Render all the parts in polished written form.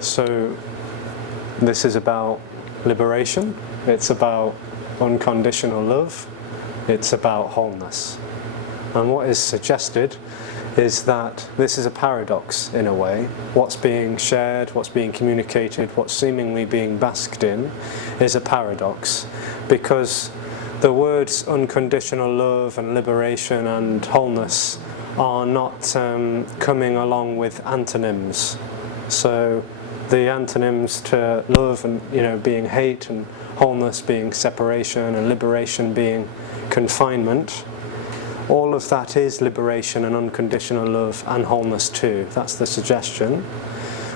So this is about liberation, it's about unconditional love, it's about wholeness. And what is suggested is that this is a paradox in a way. What's being shared, what's being communicated, what's seemingly being basked in is a paradox, because the words unconditional love and liberation and wholeness are not coming along with antonyms. So the antonyms to love and being hate, and wholeness being separation, and liberation being confinement, all of that is liberation and unconditional love and wholeness too. That's the suggestion.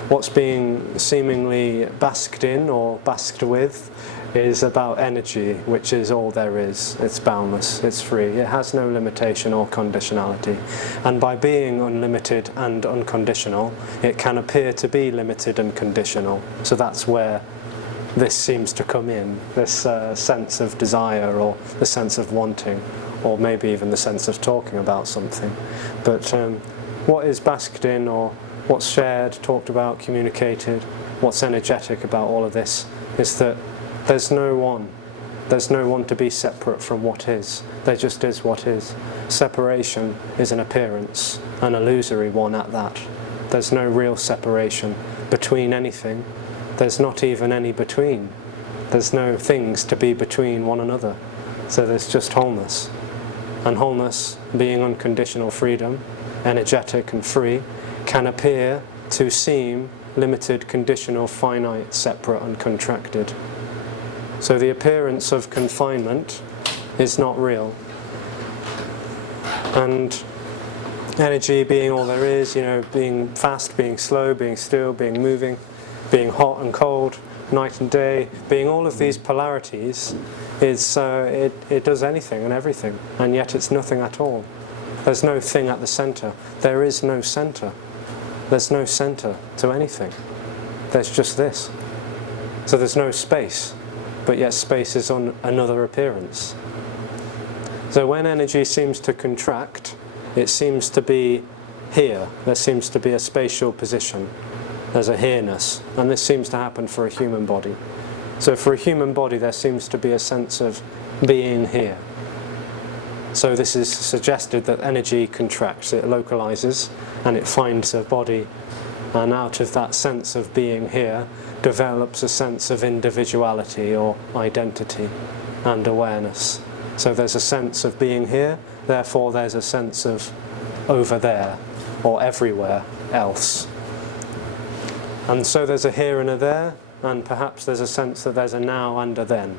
What's being seemingly basked in or basked with is about energy, which is all there is. It's boundless, it's free, it has no limitation or conditionality. And by being unlimited and unconditional, it can appear to be limited and conditional. So that's where this seems to come in, this sense of desire, or the sense of wanting, or maybe even the sense of talking about something. But what is basked in, or what's shared, talked about, communicated, what's energetic about all of this, is that there's no one to be separate from what is. There just is what is. Separation is an appearance, an illusory one at that. There's no real separation between anything. There's not even any between. There's no things to be between one another. So there's just wholeness. And wholeness, being unconditional freedom, energetic and free, can appear to seem limited, conditional, finite, separate and contracted. So the appearance of confinement is not real. And energy being all there is, being fast, being slow, being still, being moving, being hot and cold, night and day, being all of these polarities, is it does anything and everything, and yet it's nothing at all. There's no thing at the centre. There is no centre. There's no centre to anything. There's just this. So there's no space, but yet space is on another appearance. So when energy seems to contract, it seems to be here. There seems to be a spatial position. There's a here-ness, and this seems to happen for a human body. So for a human body there seems to be a sense of being here. So this is suggested that energy contracts, it localizes, and it finds a body, and out of that sense of being here develops a sense of individuality or identity and awareness. So there's a sense of being here, therefore there's a sense of over there or everywhere else. And so there's a here and a there, and perhaps there's a sense that there's a now and a then,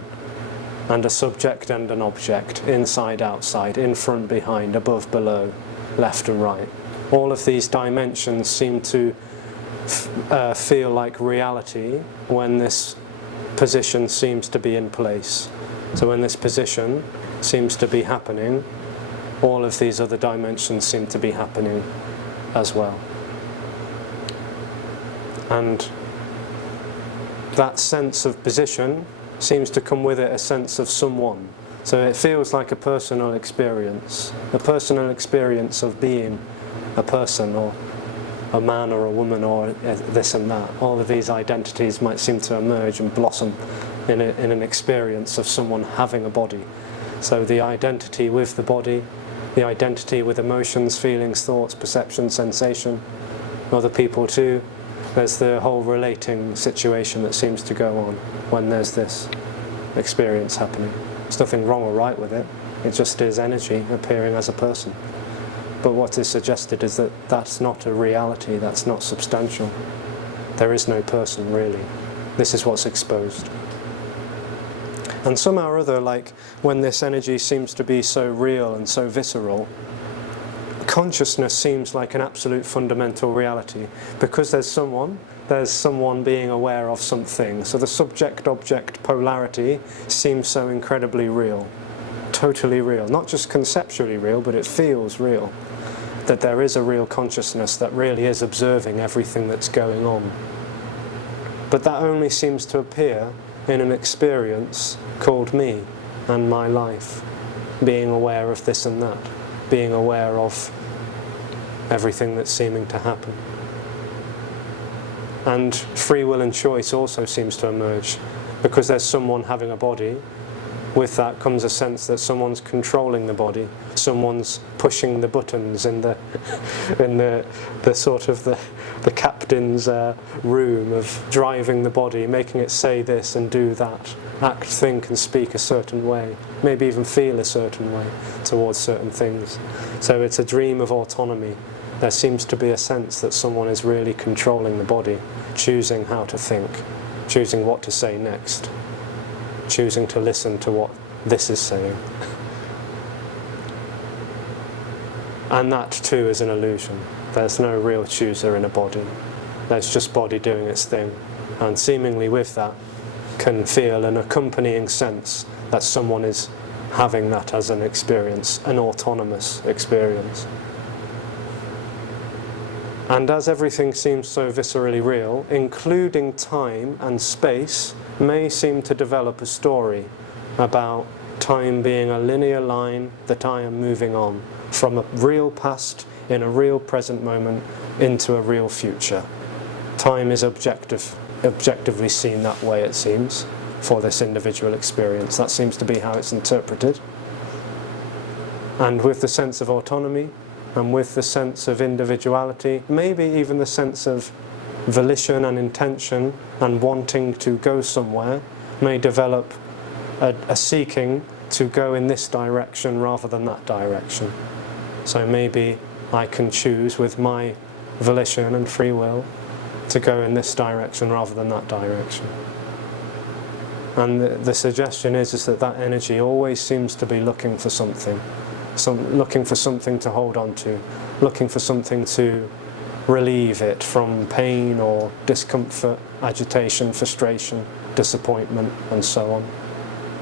and a subject and an object, inside, outside, in front, behind, above, below, left and right. All of these dimensions seem to feel like reality when this position seems to be in place. So when this position seems to be happening, all of these other dimensions seem to be happening as well. And that sense of position seems to come with it a sense of someone. So it feels like a personal experience of being a person, or a man or a woman, or this and that. All of these identities might seem to emerge and blossom in an experience of someone having a body. So the identity with the body, the identity with emotions, feelings, thoughts, perception, sensation, other people too. There's the whole relating situation that seems to go on when there's this experience happening. There's nothing wrong or right with it. It just is energy appearing as a person. But what is suggested is that that's not a reality, that's not substantial. There is no person, really. This is what's exposed. And somehow or other, like when this energy seems to be so real and so visceral, consciousness seems like an absolute fundamental reality, because there's someone being aware of something. So the subject-object polarity seems so incredibly real, totally real. Not just conceptually real, but it feels real. that there is a real consciousness that really is observing everything that's going on. But that only seems to appear in an experience called me and my life, being aware of this and that, being aware of everything that's seeming to happen. And free will and choice also seems to emerge, because there's someone having a body. With that comes a sense that someone's controlling the body, someone's pushing the buttons in the sort of the captain's room of driving the body, making it say this and do that, act, think and speak a certain way, maybe even feel a certain way towards certain things. So it's a dream of autonomy. There seems to be a sense that someone is really controlling the body, choosing how to think, choosing what to say next, choosing to listen to what this is saying. And that too is an illusion. There's no real chooser in a body. There's just body doing its thing. And seemingly with that can feel an accompanying sense that someone is having that as an experience, an autonomous experience. And as everything seems so viscerally real, including time and space may seem to develop a story about time being a linear line that I am moving on from a real past in a real present moment into a real future. Time is objectively seen that way, it seems, for this individual experience. That seems to be how it's interpreted. And with the sense of autonomy, and with the sense of individuality, maybe even the sense of volition and intention and wanting to go somewhere, may develop a seeking to go in this direction rather than that direction. So maybe I can choose with my volition and free will to go in this direction rather than that direction. And the suggestion is that that energy always seems to be looking for something. Looking for something to hold on to, looking for something to relieve it from pain or discomfort, agitation, frustration, disappointment, and so on.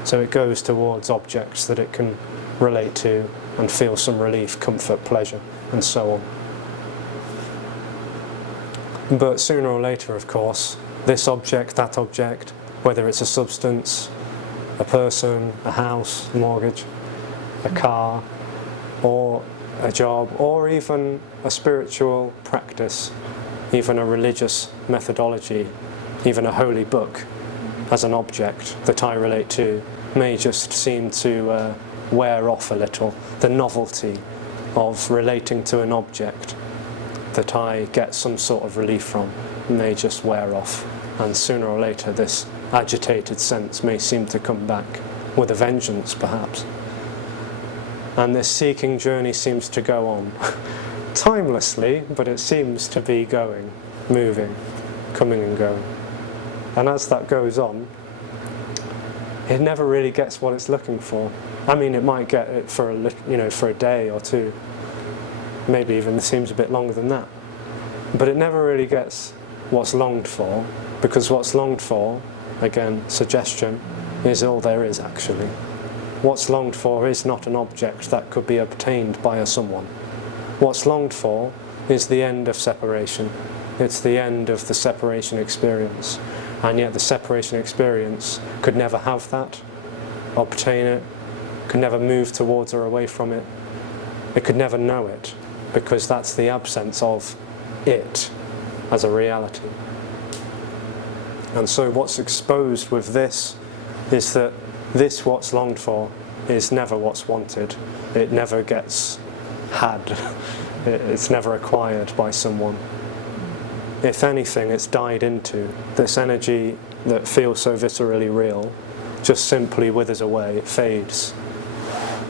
So it goes towards objects that it can relate to and feel some relief, comfort, pleasure, and so on. But sooner or later, of course, this object, that object, whether it's a substance, a person, a house, a mortgage, a car, or a job, or even a spiritual practice, even a religious methodology, even a holy book as an object that I relate to, may just seem to wear off a little. The novelty of relating to an object that I get some sort of relief from may just wear off, and sooner or later this agitated sense may seem to come back, with a vengeance perhaps. And this seeking journey seems to go on, timelessly, but it seems to be going, moving, coming and going. And as that goes on, it never really gets what it's looking for. I mean, it might get it for for a day or two, maybe even it seems a bit longer than that. But it never really gets what's longed for, because what's longed for, again, suggestion, is all there is actually. What's longed for is not an object that could be obtained by a someone. What's longed for is the end of separation. It's the end of the separation experience. And yet the separation experience could never have that, obtain it, could never move towards or away from it. It could never know it, because that's the absence of it as a reality. And so what's exposed with this is that this what's longed for is never what's wanted. It never gets had. It's never acquired by someone. If anything, it's died into. This energy that feels so viscerally real just simply withers away, it fades.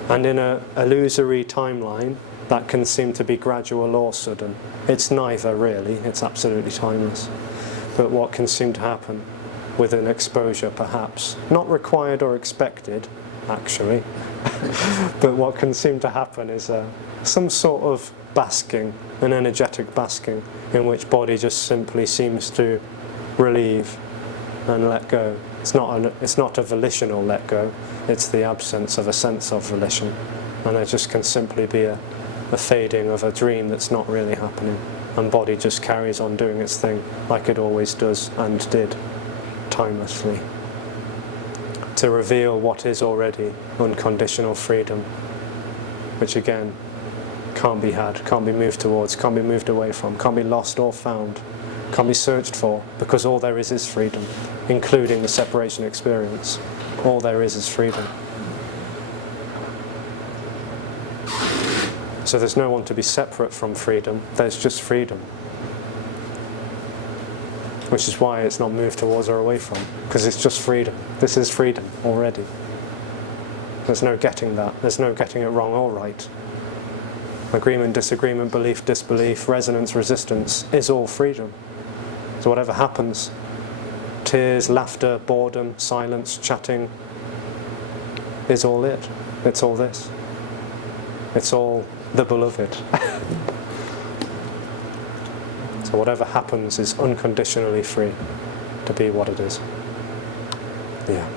And in an illusory timeline, that can seem to be gradual or sudden. It's neither really, it's absolutely timeless. But what can seem to happen with an exposure perhaps, not required or expected actually, but what can seem to happen is some sort of basking, an energetic basking, in which body just simply seems to relieve and let go. It's not a volitional let go, it's the absence of a sense of volition, and there just can simply be a a fading of a dream that's not really happening, and body just carries on doing its thing like it always does and did, timelessly. To reveal what is already unconditional freedom, which again can't be had, can't be moved towards, can't be moved away from, can't be lost or found, can't be searched for, because all there is freedom, including the separation experience. All there is freedom. So there's no one to be separate from freedom, there's just freedom. Which is why it's not moved towards or away from, because it's just freedom. This is freedom already. There's no getting that, there's no getting it wrong or right. Agreement, disagreement, belief, disbelief, resonance, resistance is all freedom. So whatever happens, tears, laughter, boredom, silence, chatting, is all it. It's all this. It's all the beloved. So whatever happens is unconditionally free to be what it is. Yeah.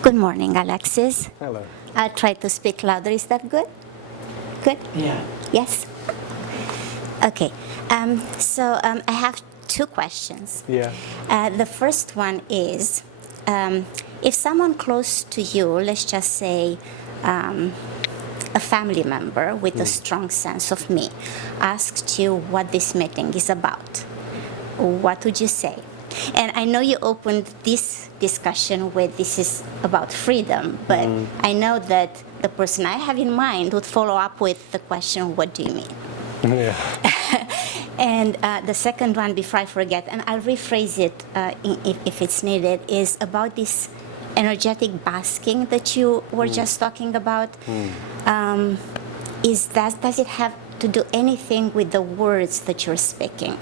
Good morning, Alexis. Hello. I'll try to speak louder. Is that good? Good? Yeah. Yes? Okay. So I have two questions. Yeah. The first one is, if someone close to you, let's just say a family member with a strong sense of me, asked you what this meeting is about, what would you say? And I know you opened this discussion with this is about freedom, but I know that the person I have in mind would follow up with the question, what do you mean? Yeah. And the second one, before I forget, and I'll rephrase it if it's needed, is about this energetic basking that you were just talking about. Does it have to do anything with the words that you're speaking?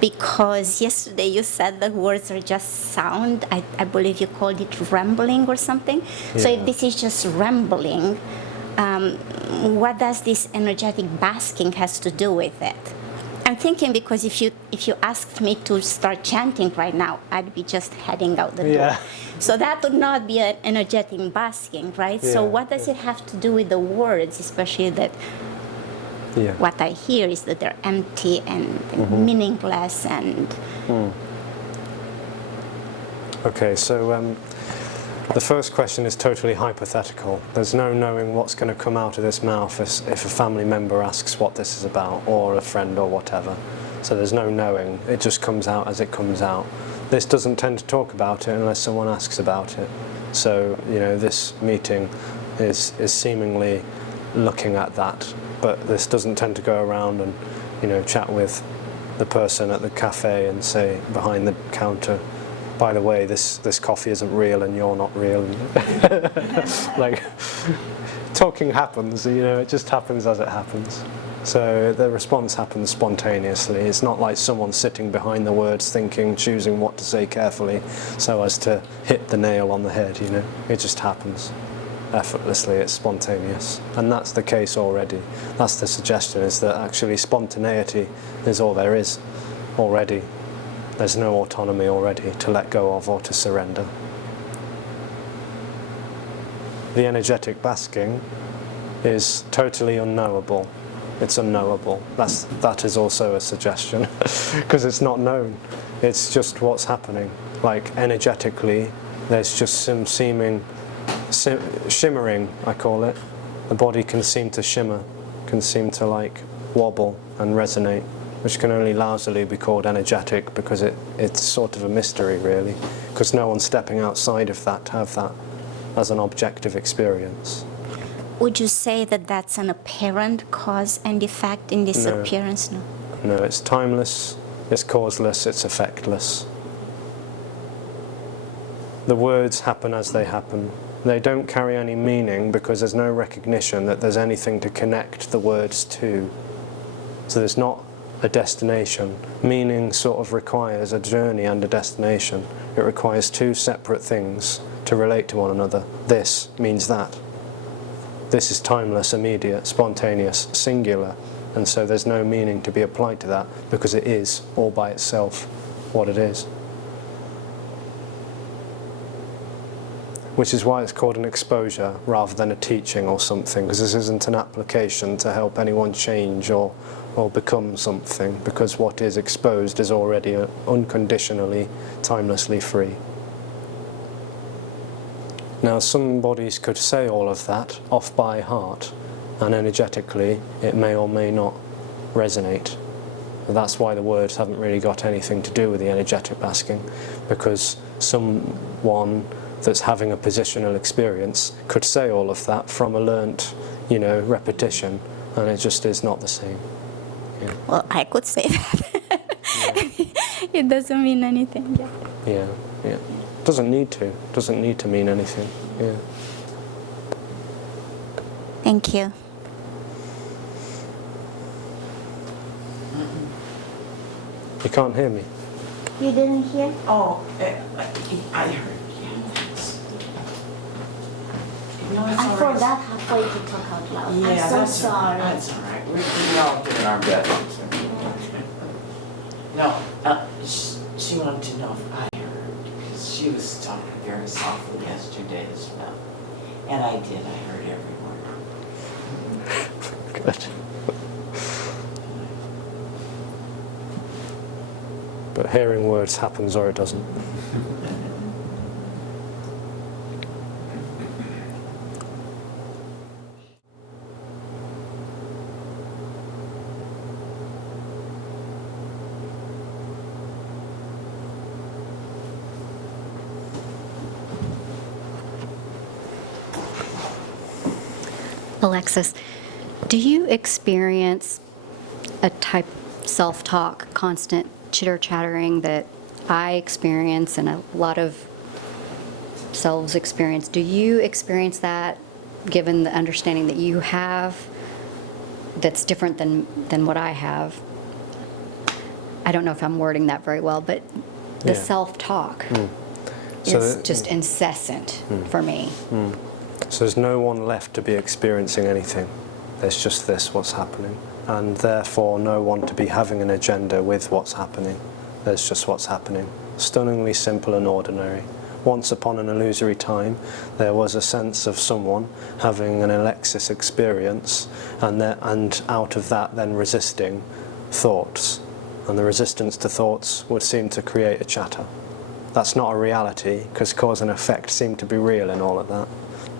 Because yesterday you said that words are just sound. I believe you called it rambling or something. Yeah. So if this is just rambling, what does this energetic basking has to do with it? I'm thinking because if you asked me to start chanting right now, I'd be just heading out the door. So that would not be an energetic basking, right? Yeah. So what does it have to do with the words, especially that what I hear is that they're empty and meaningless and... Okay, so The first question is totally hypothetical. There's no knowing what's going to come out of this mouth if a family member asks what this is about, or a friend or whatever. So there's no knowing. It just comes out as it comes out. This doesn't tend to talk about it unless someone asks about it. So, you know, this meeting is seemingly looking at that, but this doesn't tend to go around and, you know, chat with the person at the cafe and say behind the counter, by the way, this coffee isn't real and you're not real. Like, talking happens, you know, it just happens as it happens. So the response happens spontaneously. It's not like someone sitting behind the words thinking, choosing what to say carefully so as to hit the nail on the head, you know. It just happens effortlessly, it's spontaneous. And that's the case already. That's the suggestion, is that actually spontaneity is all there is already. There's no autonomy already to let go of or to surrender. The energetic basking is totally unknowable. It's unknowable. That is also a suggestion, because it's not known. It's just what's happening. Like, energetically, there's just some seeming shimmering, I call it. The body can seem to shimmer, can seem to like wobble and resonate, which can only lousily be called energetic, because it's sort of a mystery, really, because no one's stepping outside of that to have that as an objective experience. Would you say that that's an apparent cause and effect in this appearance? No. No, it's timeless, it's causeless, it's effectless. The words happen as they happen. They don't carry any meaning because there's no recognition that there's anything to connect the words to. So there's not a destination. Meaning sort of requires a journey and a destination. It requires two separate things to relate to one another. This means that. This is timeless, immediate, spontaneous, singular, and so there's no meaning to be applied to that because it is, all by itself, what it is. Which is why it's called an exposure rather than a teaching or something, because this isn't an application to help anyone change or become something, because what is exposed is already unconditionally, timelessly free. Now, some bodies could say all of that off by heart, and energetically it may or may not resonate. That's why the words haven't really got anything to do with the energetic basking, because someone that's having a positional experience could say all of that from a learnt, you know, repetition, and it just is not the same. Yeah. Well, I could say that. Yeah. It doesn't mean anything. Yeah, yeah. Doesn't need to mean anything. Yeah. Thank you. You can't hear me. You didn't hear? Oh, I heard. Yeah, thanks. No, it's I all right. forgot halfway to talk out loud. Yeah, I'm so that's sorry. That's all right. We all get in our bedrooms. No, she wanted to know if I heard, because she was talking very softly yesterday as well. And I did. I heard every word. Good. But hearing words happens or it doesn't. Alexis, do you experience a type of self-talk, constant chitter-chattering that I experience and a lot of selves experience? Do you experience that, given the understanding that you have that's different than what I have? I don't know if I'm wording that very well, but the self-talk is just incessant for me. So there's no one left to be experiencing anything. There's just this, what's happening. And therefore no one to be having an agenda with what's happening. There's just what's happening. Stunningly simple and ordinary. Once upon an illusory time, there was a sense of someone having an Alexis experience, and out of that then resisting thoughts. And the resistance to thoughts would seem to create a chatter. That's not a reality, because cause and effect seem to be real in all of that.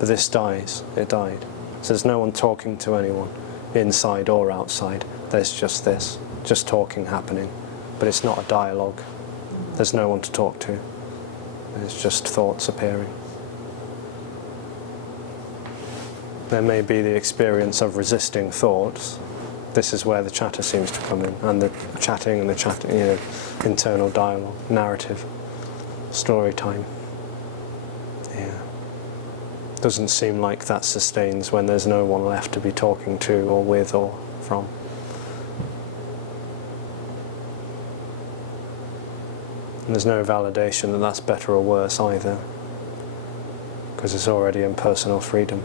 But this dies. It died. So there's no one talking to anyone, inside or outside. There's just this, just talking happening. But it's not a dialogue. There's no one to talk to. It's just thoughts appearing. There may be the experience of resisting thoughts. This is where the chatter seems to come in, and the chatting and the chatting, internal dialogue, narrative, story time. Yeah. Doesn't seem like that sustains when there's no one left to be talking to or with or from. And there's no validation that that's better or worse either, because it's already impersonal freedom.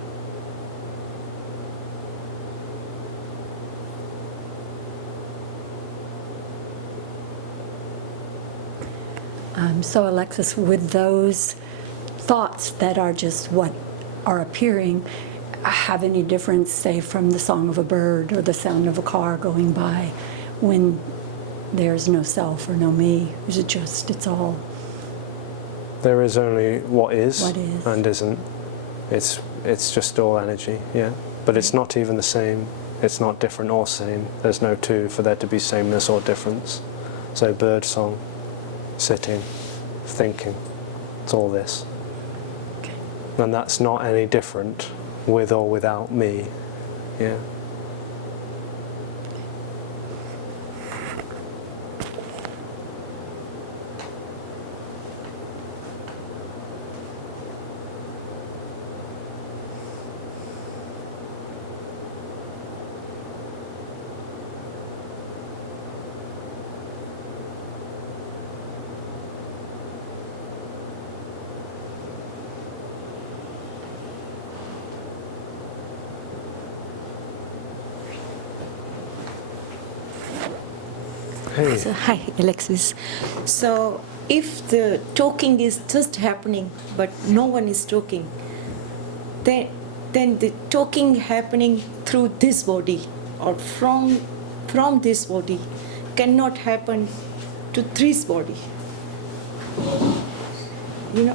So Alexis, with those thoughts that are just what are appearing, have any difference, say, from the song of a bird or the sound of a car going by when there's no self or no me? Is it just, it's all? There is only what is, What is. and isn't. It's just all energy, yeah. But it's not even the same. It's not different or same. There's no two for there to be sameness or difference. So bird song, sitting, thinking, it's all this. Okay. And that's not any different with or without me, yeah. Hey. So, hi, Alexis. So, if the talking is just happening, but no one is talking, then the talking happening through this body or from this body cannot happen to this body. You know,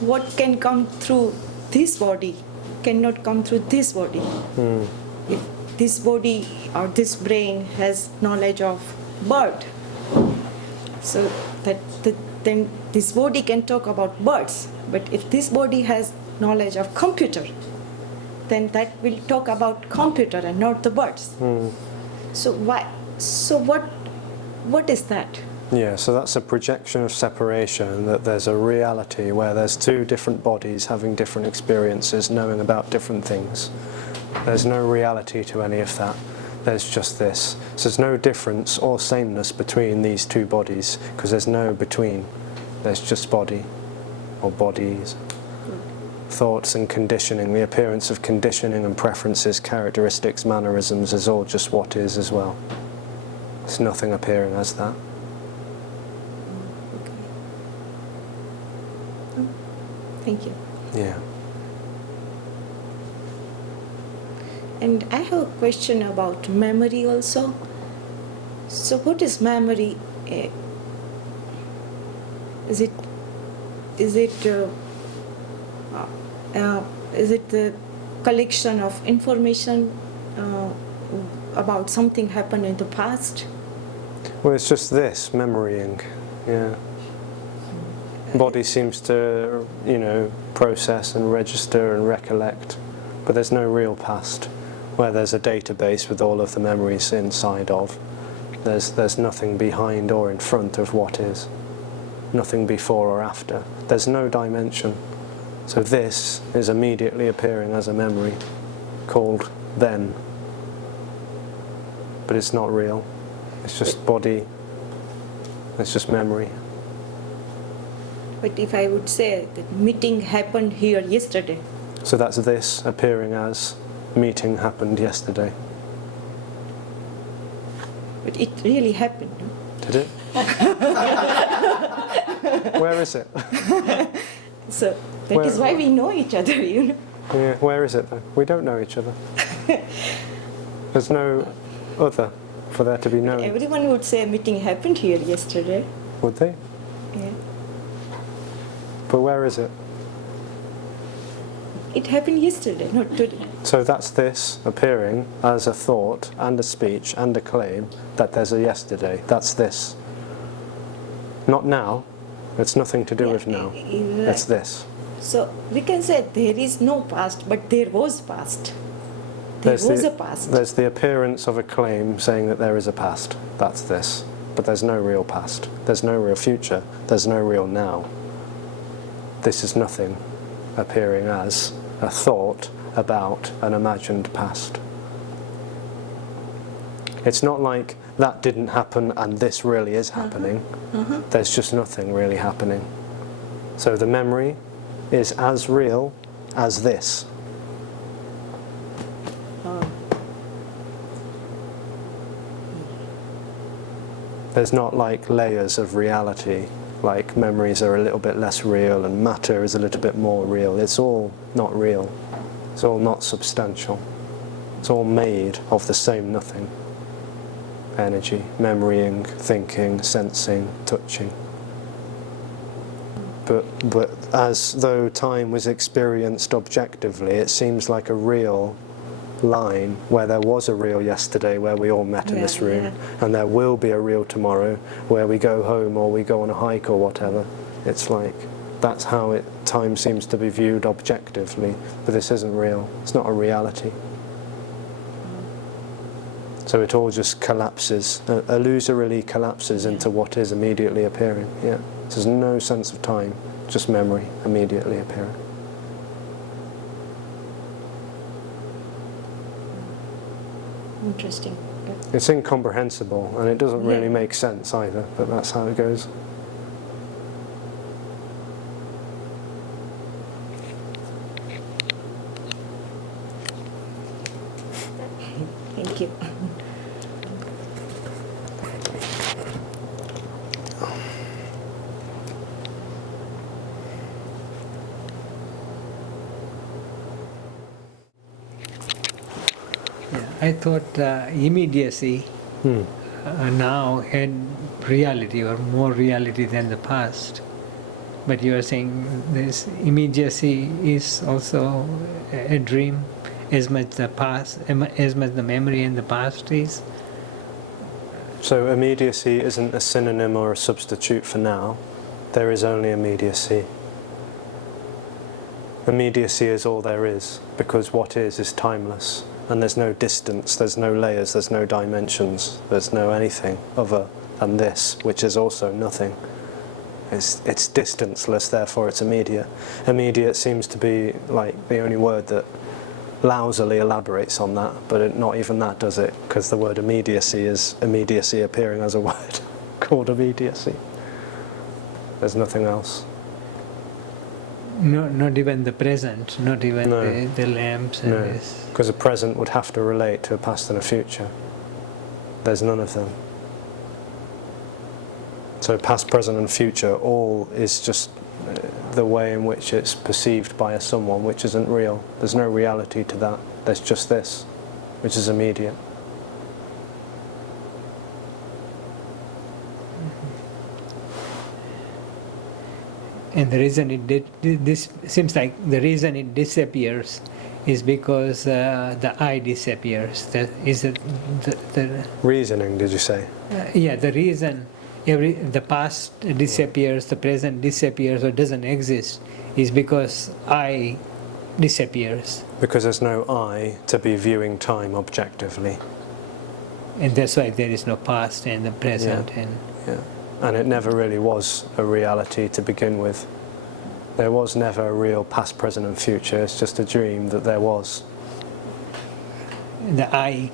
what can come through this body cannot come through this body. If this body or this brain has knowledge of bird, so then this body can talk about birds. But if this body has knowledge of computer, then that will talk about computer and not the birds. So why? So what is that? Yeah, so that's a projection of separation, that there's a reality where there's two different bodies having different experiences, knowing about different things. There's no reality to any of that. There's just this. So there's no difference or sameness between these two bodies, because there's no between. There's just body or bodies. Thoughts and conditioning, the appearance of conditioning and preferences, characteristics, mannerisms is all just what is as well. There's nothing appearing as that. Thank you. Yeah. And I have a question about memory also. So what is memory? Is it the collection of information about something happened in the past? Well, it's just this, memorying, yeah. Body seems to, process and register and recollect, but there's no real past, where there's a database with all of the memories inside of. There's nothing behind or in front of what is, nothing before or after. There's no dimension. So this is immediately appearing as a memory, called then. But it's not real. It's just body. It's just memory. But if I would say that meeting happened here yesterday, So that's this appearing as meeting happened yesterday. but it really happened, no? Did it? Where is it? So that is Where- why we know each other, Yeah, where is it though? We don't know each other. There's no other for there to be knowing. Everyone would say a meeting happened here yesterday. Would they? Yeah. But where is it? It happened yesterday, not today. So that's this appearing as a thought and a speech and a claim that there's a yesterday. That's this. Not now. It's nothing to do with now. Right. It's this. So we can say there is no past, but there was past. There was a past. There's the appearance of a claim saying that there is a past. That's this. But there's no real past. There's no real future. There's no real now. This is nothing appearing as a thought about an imagined past. It's not like that didn't happen and this really is happening. There's just nothing really happening. So the memory is as real as this. There's not like layers of reality, like memories are a little bit less real and matter is a little bit more real. It's all not real. It's all not substantial. It's all made of the same nothing. Energy, memorying, thinking, sensing, touching. But as though time was experienced objectively, it seems like a real line where there was a real yesterday where we all met in this room, and there will be a real tomorrow where we go home or we go on a hike or whatever. It's like that's how time seems to be viewed objectively, but this isn't real. It's not a reality. So it all just collapses, illusorily collapses into what is immediately appearing. Yeah, there's no sense of time, just memory immediately appearing. Interesting. It's incomprehensible and it doesn't really make sense either, but that's how it goes. Thank you. I thought immediacy now had reality or more reality than the past. But you are saying this immediacy is also a dream, as much the past, as much the memory in the past is. So immediacy isn't a synonym or a substitute for now. There is only immediacy. Immediacy is all there is, because what is timeless. And there's no distance, there's no layers, there's no dimensions, there's no anything other than this, which is also nothing. It's distanceless, therefore it's immediate. Immediate seems to be like the only word that lousily elaborates on that, but not even that does it, because the word immediacy is immediacy appearing as a word called immediacy. There's nothing else. No, not even the present, not even the lamps and this. Because a present would have to relate to a past and a future. There's none of them. So past, present and future all is just the way in which it's perceived by someone, which isn't real. There's no reality to that. There's just this, which is immediate. And the reason this seems like the reason it disappears is because the I disappears. That is the reasoning, did you say? Yeah, the reason the past disappears, the present disappears or doesn't exist is because I disappears. Because there's no I to be viewing time objectively. And that's why there is no past and the present. And it never really was a reality to begin with. There was never a real past, present and future. It's just a dream that there was. The I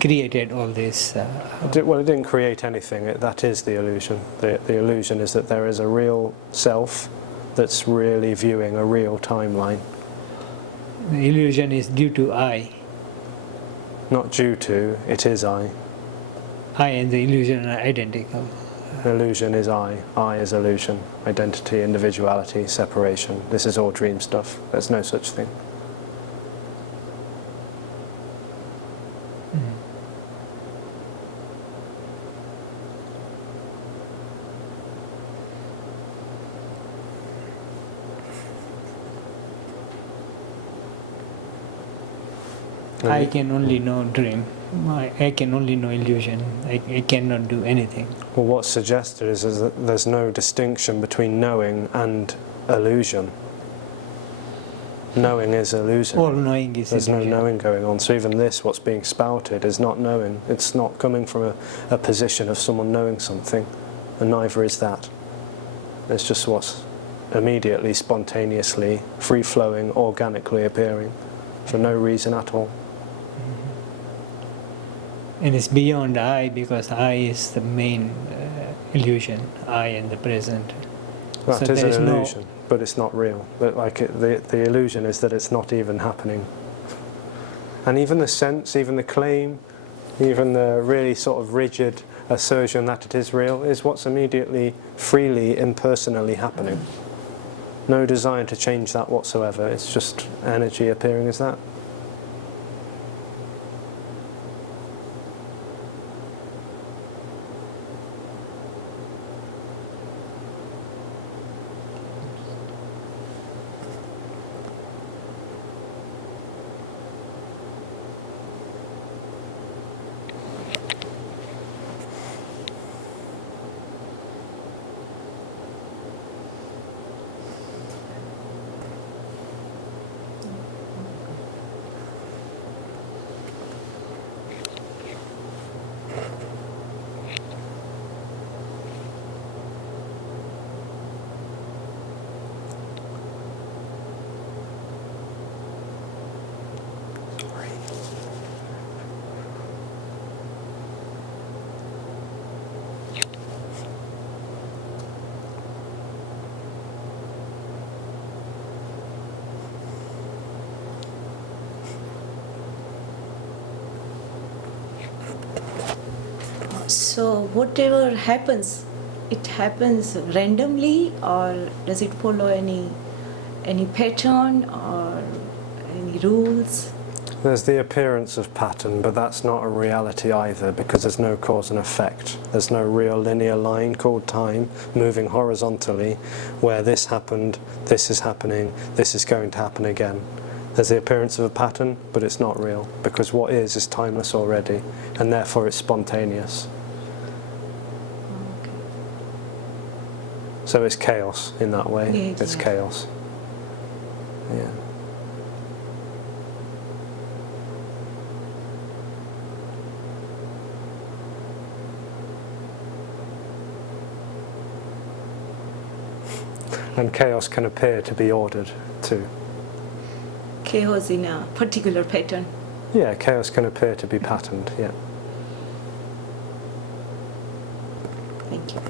created all this. Well, it didn't create anything. That is the illusion. The illusion is that there is a real self that's really viewing a real timeline. The illusion is due to I. Not due to, it is I. I and the illusion are identical. Illusion is I is illusion, identity, individuality, separation. This is all dream stuff. There's no such thing. I can only know dream. I can only know illusion. I cannot do anything. Well, what's suggested is that there's no distinction between knowing and illusion. Knowing is illusion. All knowing is There's illusion. no knowing going on. So even this, what's being spouted, is not knowing. It's not coming from a position of someone knowing something, and neither is that. It's just what's immediately, spontaneously, free-flowing, organically appearing, for no reason at all. And it's beyond I, because I is the main illusion, I and the present. That So is there is an no- illusion, but it's not real. But the illusion is that it's not even happening. And even the sense, even the claim, even the really sort of rigid assertion that it is real is what's immediately, freely, impersonally happening. No desire to change that whatsoever. It's just energy appearing as that. So whatever happens, it happens randomly, or does it follow any pattern or any rules? There's the appearance of pattern, but that's not a reality either, because there's no cause and effect. There's no real linear line called time moving horizontally where this happened, this is happening, this is going to happen again. There's the appearance of a pattern, but it's not real, because what is timeless already, and therefore it's spontaneous. So it's chaos in that way. Yeah, It's yeah. chaos. Yeah. And chaos can appear to be ordered too. Chaos in a particular pattern. Yeah, chaos can appear to be patterned, yeah. Thank you.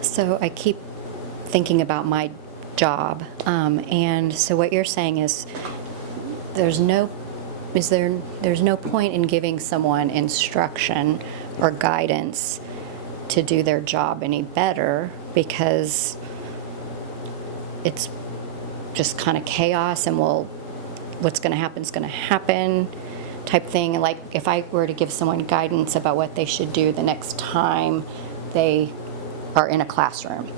So I keep thinking about my job, and so what you're saying is there's no point in giving someone instruction or guidance to do their job any better, because it's just kind of chaos, and what's going to happen is going to happen type thing. Like if I were to give someone guidance about what they should do the next time they are in a classroom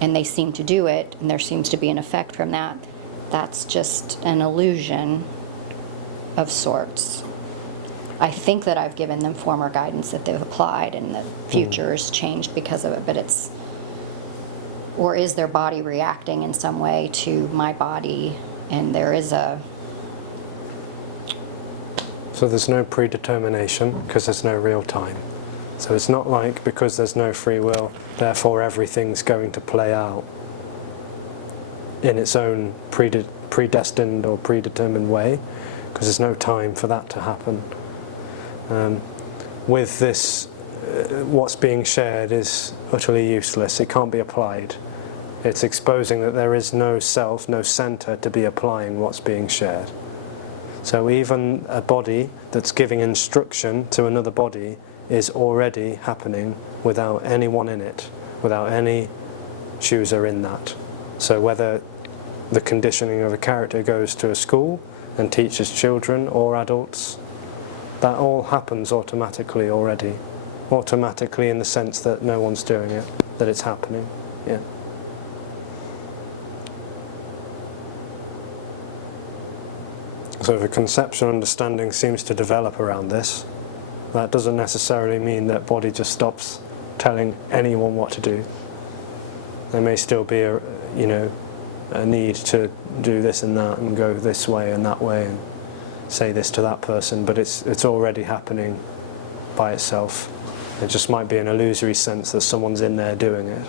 and they seem to do it and there seems to be an effect from that, that's just an illusion of sorts. I think that I've given them former guidance that they've applied and the future has changed because of it, but it's, or is their body reacting in some way to my body, and there is a... So there's no predetermination because there's no real time. So it's not like because there's no free will, therefore everything's going to play out in its own predestined or predetermined way. because there's no time for that to happen. With this, what's being shared is utterly useless. It can't be applied. It's exposing that there is no self, no centre to be applying what's being shared. So even a body that's giving instruction to another body is already happening without anyone in it, without any chooser in that. So whether the conditioning of a character goes to a school and teaches children or adults, that all happens automatically already. Automatically in the sense that no one's doing it, that it's happening. Yeah. So if a conceptual understanding seems to develop around this, that doesn't necessarily mean that body just stops telling anyone what to do. There may still be a need to do this and that and go this way and that way and say this to that person, but it's already happening by itself. It just might be an illusory sense that someone's in there doing it.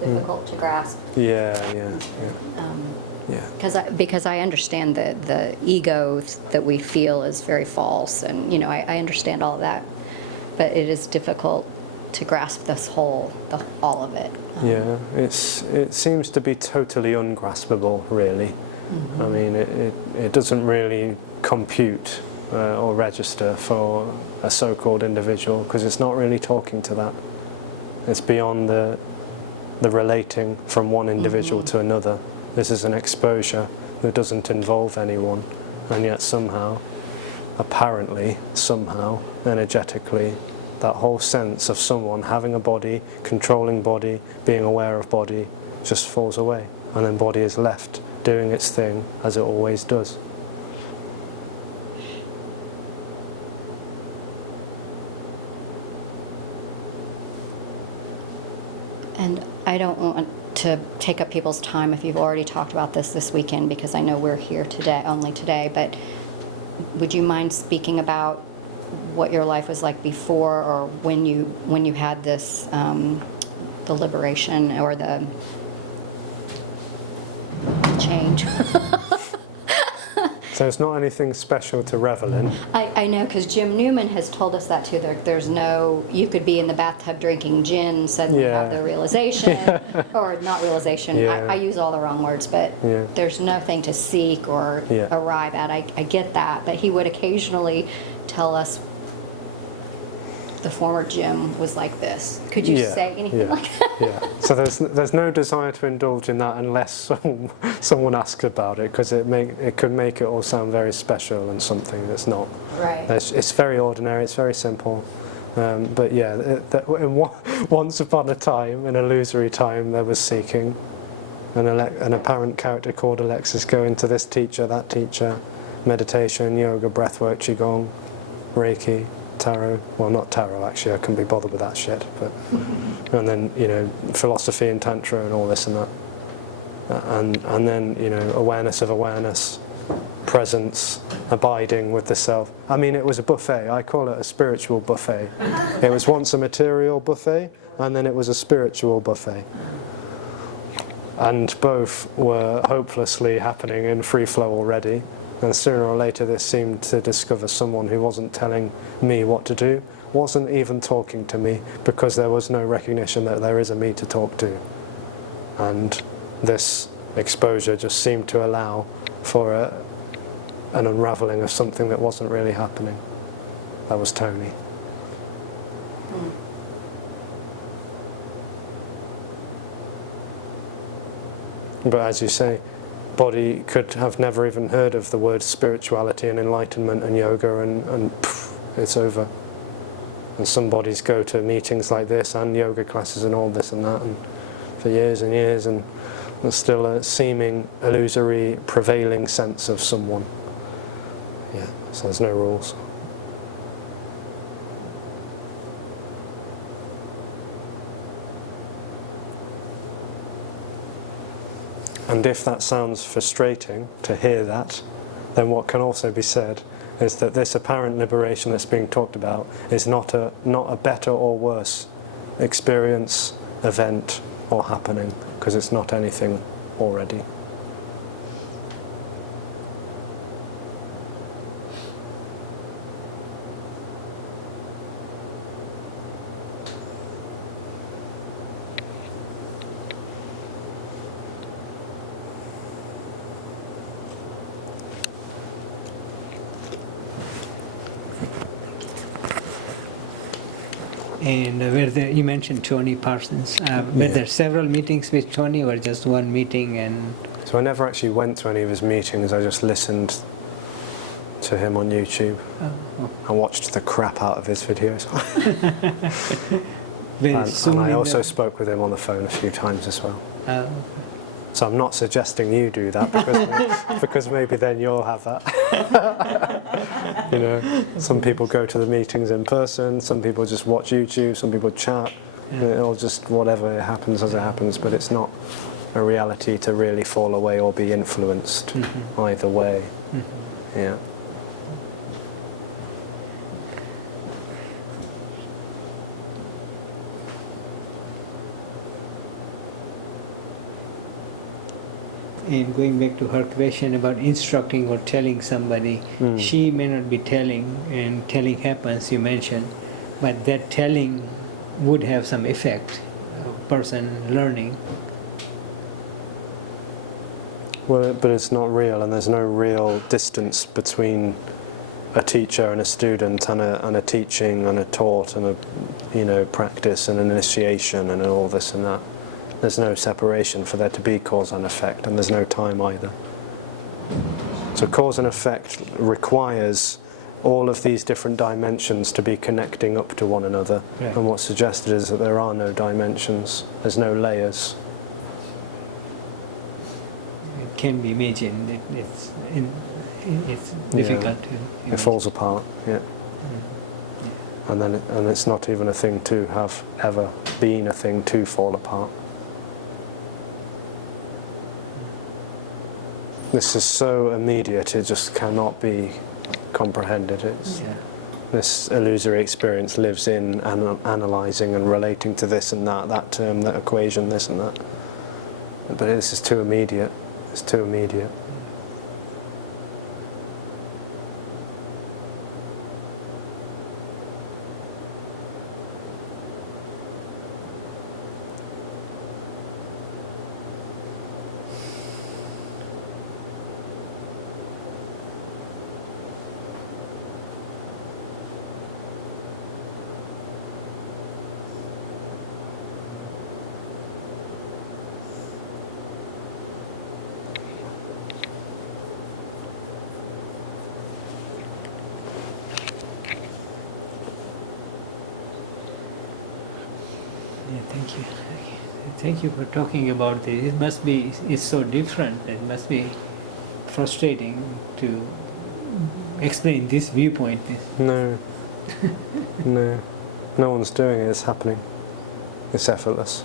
Difficult to grasp. Yeah. Because I understand that the ego that we feel is very false, and I understand all of that, but it is difficult to grasp this all of it. Yeah, it seems to be totally ungraspable, really. I mean, it doesn't really compute or register for a so-called individual, because it's not really talking to that. It's beyond the relating from one individual to another. This is an exposure that doesn't involve anyone, and yet somehow, apparently, somehow, energetically, that whole sense of someone having a body, controlling body, being aware of body, just falls away, and then body is left doing its thing as it always does. And I don't want to take up people's time if you've already talked about this weekend, because I know we're here only today, but would you mind speaking about what your life was like before, or when you had this, the liberation or the change? So it's not anything special to revel in. I know, because Jim Newman has told us that too. There's no, you could be in the bathtub drinking gin, suddenly have the realization, or not realization. Yeah. I use all the wrong words, but there's nothing to seek or arrive at. I get that, but he would occasionally tell us the former Jim was like this. Could you say anything like that? Yeah. So there's no desire to indulge in that unless someone asks about it, because it could make it all sound very special and something that's not. Right. It's very ordinary. It's very simple. But yeah, once upon a time, an illusory time, there was seeking. An apparent character called Alexis going to this teacher, that teacher, meditation, yoga, breathwork, qigong, Reiki, tarot. Well, not tarot actually. I couldn't be bothered with that shit. But and then philosophy and tantra and all this and that, and then awareness of awareness, presence, abiding with the self. I mean, it was a buffet. I call it a spiritual buffet. It was once a material buffet, and then it was a spiritual buffet. And both were hopelessly happening in free flow already. And sooner or later this seemed to discover someone who wasn't telling me what to do, wasn't even talking to me, because there was no recognition that there is a me to talk to. And this exposure just seemed to allow for an unravelling of something that wasn't really happening. That was Tony. But as you say, body could have never even heard of the words spirituality and enlightenment and yoga, and poof, it's over. And some bodies go to meetings like this and yoga classes and all this and that, and for years and years, and there's still a seeming illusory prevailing sense of someone. Yeah, so there's no rules. And if that sounds frustrating to hear that, then what can also be said is that this apparent liberation that's being talked about is not a better or worse experience, event, or happening, because it's not anything already. And you mentioned Tony Parsons. Were there several meetings with Tony, or just one meeting? And So I never actually went to any of his meetings, I just listened to him on YouTube. I watched the crap out of his videos. And I also spoke with him on the phone a few times as well. So I'm not suggesting you do that, because maybe then you'll have that. You know, some people go to the meetings in person, some people just watch YouTube, some people chat. It'll just, whatever it happens as it happens, but it's not a reality to really fall away or be influenced either way. Yeah. And going back to her question about instructing or telling somebody, she may not be telling, and telling happens, you mentioned, but that telling would have some effect, a person learning. Well, but it's not real, and there's no real distance between a teacher and a student, and a teaching and a taught and a practice and an initiation and all this and that. There's no separation for there to be cause and effect, and there's no time either. So cause and effect requires all of these different dimensions to be connecting up to one another. Right. And what's suggested is that there are no dimensions, there's no layers. It can be imagined. It's difficult to imagine. It falls apart, yeah. And it's not even a thing to have ever been a thing to fall apart. This is so immediate, it just cannot be comprehended. This illusory experience lives in analysing and relating to this and that term, that equation, this and that. But this is too immediate. It's too immediate. Yeah, thank you. Thank you for talking about this. It's so different. It must be frustrating to explain this viewpoint. No. No one's doing it, it's happening. It's effortless.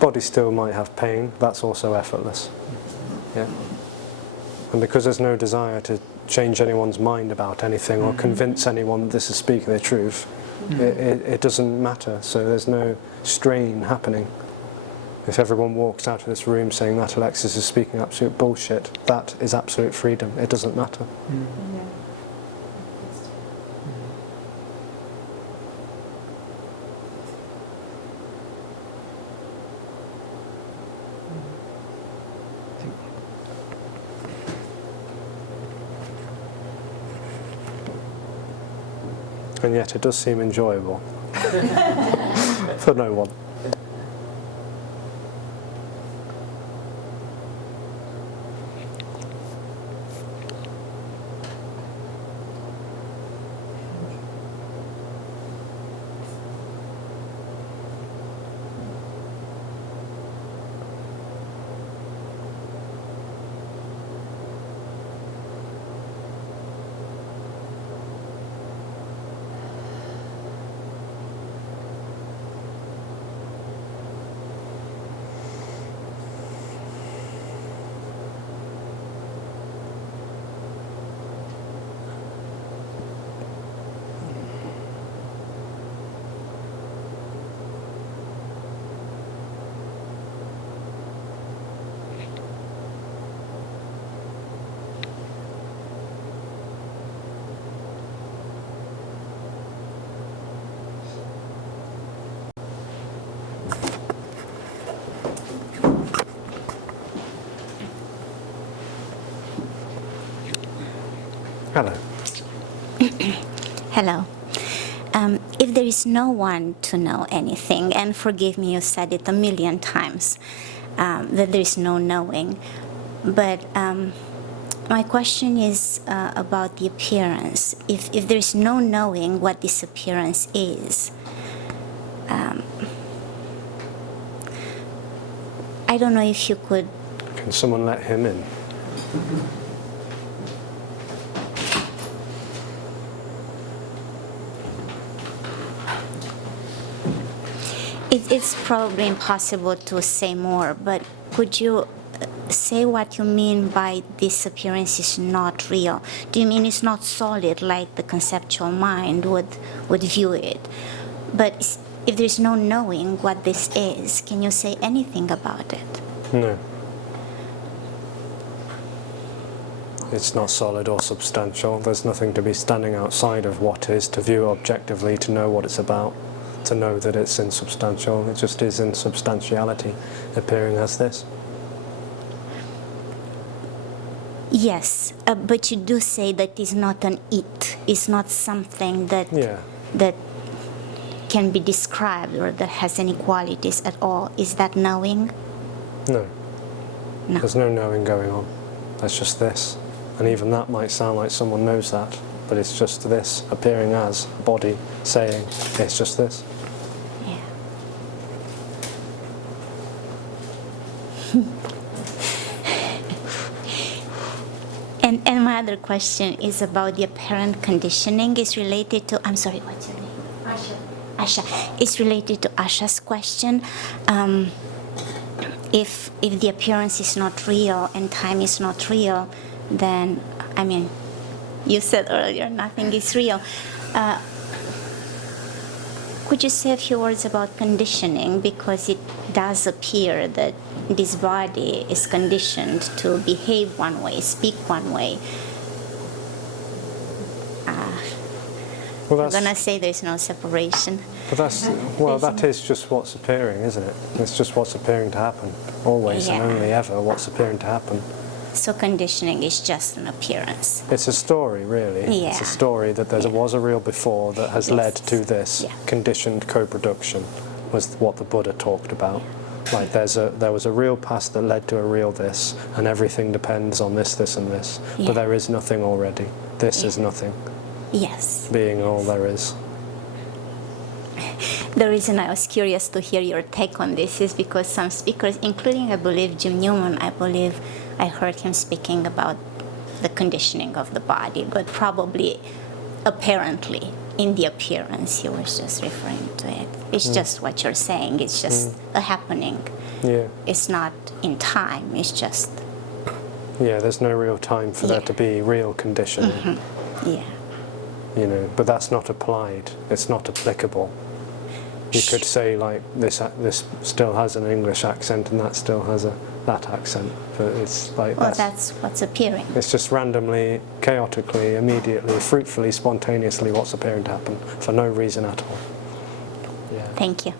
Body still might have pain, that's also effortless. Yeah. And because there's no desire to change anyone's mind about anything or convince anyone that this is speaking the truth, it doesn't matter, so there's no strain happening. If everyone walks out of this room saying that Alexis is speaking absolute bullshit, that is absolute freedom. It doesn't matter. And yet it does seem enjoyable for no one. Hello. Hello. If there is no one to know anything, and forgive me, you said it a million times, that there is no knowing, but my question is about the appearance. If there is no knowing what this appearance is, I don't know if you could... Can someone let him in? It's probably impossible to say more, but could you say what you mean by this appearance is not real? Do you mean it's not solid like the conceptual mind would view it? But if there's no knowing what this is, can you say anything about it? No. It's not solid or substantial. There's nothing to be standing outside of what is, to view objectively, to know what it's about, to know that it's insubstantial. It just is insubstantiality, appearing as this. Yes, but you do say that it's not an it. It's not something that that can be described or that has any qualities at all. Is that knowing? No. No. There's no knowing going on. That's just this. And even that might sound like someone knows that, but it's just this, appearing as a body, saying, it's just this. Yeah. And my other question is about the apparent conditioning. Is related to, I'm sorry, what's your name? Asha. It's related to Asha's question. If the appearance is not real and time is not real, then, I mean, you said earlier nothing is real. Could you say a few words about conditioning? Because it does appear that this body is conditioned to behave one way, speak one way. Well, I'm going to say there's no separation. But that is just what's appearing, isn't it? It's just what's appearing to happen. Always and only ever what's appearing to happen. So conditioning is just an appearance. It's a story, really. Yeah. It's a story that there was a real before that has led to this. Yeah. Conditioned co-production was what the Buddha talked about. Like there was a real past that led to a real this, and everything depends on this, this, and this. Yeah. But there is nothing already. This is nothing. Yes. Being all there is. The reason I was curious to hear your take on this is because some speakers, including, I believe, Jim Newman, I heard him speaking about the conditioning of the body, but probably, apparently, in the appearance, he was just referring to it. It's just what you're saying. It's just a happening. Yeah. It's not in time. It's just... Yeah, there's no real time for there to be real conditioning. Yeah. You know, but that's not applied. It's not applicable. You could say like this still has an English accent and that still has that accent, but it's like that's what's appearing. It's just randomly, chaotically, immediately, fruitfully, spontaneously what's appearing to happen for no reason at all. Yeah. Thank you.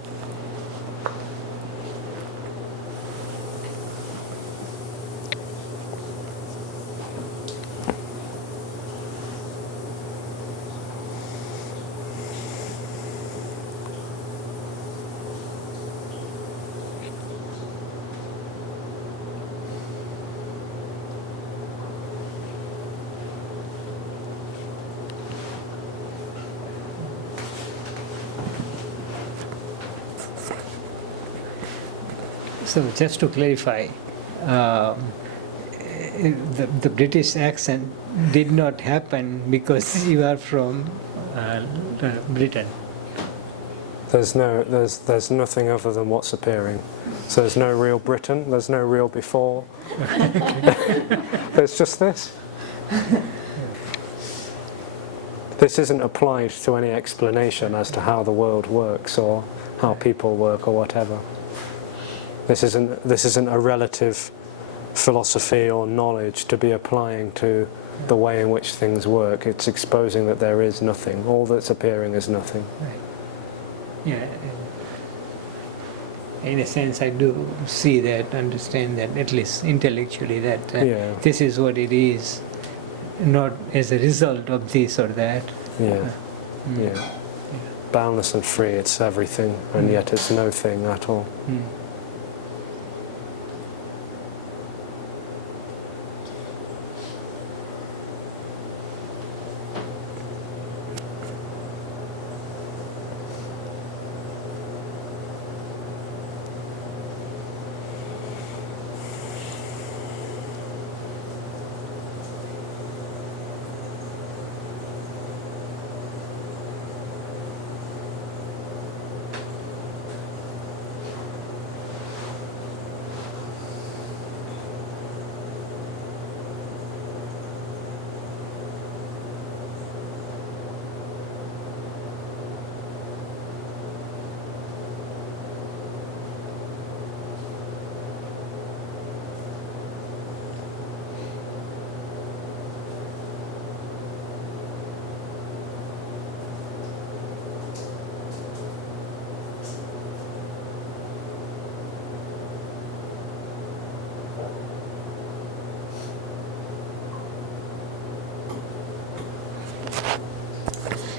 So just to clarify, the British accent did not happen because you are from Britain. There's nothing other than what's appearing. So there's no real Britain. There's no real before. There's just this. This isn't applied to any explanation as to how the world works or how people work or whatever. This isn't a relative philosophy or knowledge to be applying to the way in which things work. It's exposing that there is nothing. All that's appearing is nothing. Right. Yeah. In a sense, I do see that, understand that, at least intellectually, that this is what it is. not as a result of this or that. Yeah. Yeah. Boundless and free, it's everything, and yet it's no thing at all.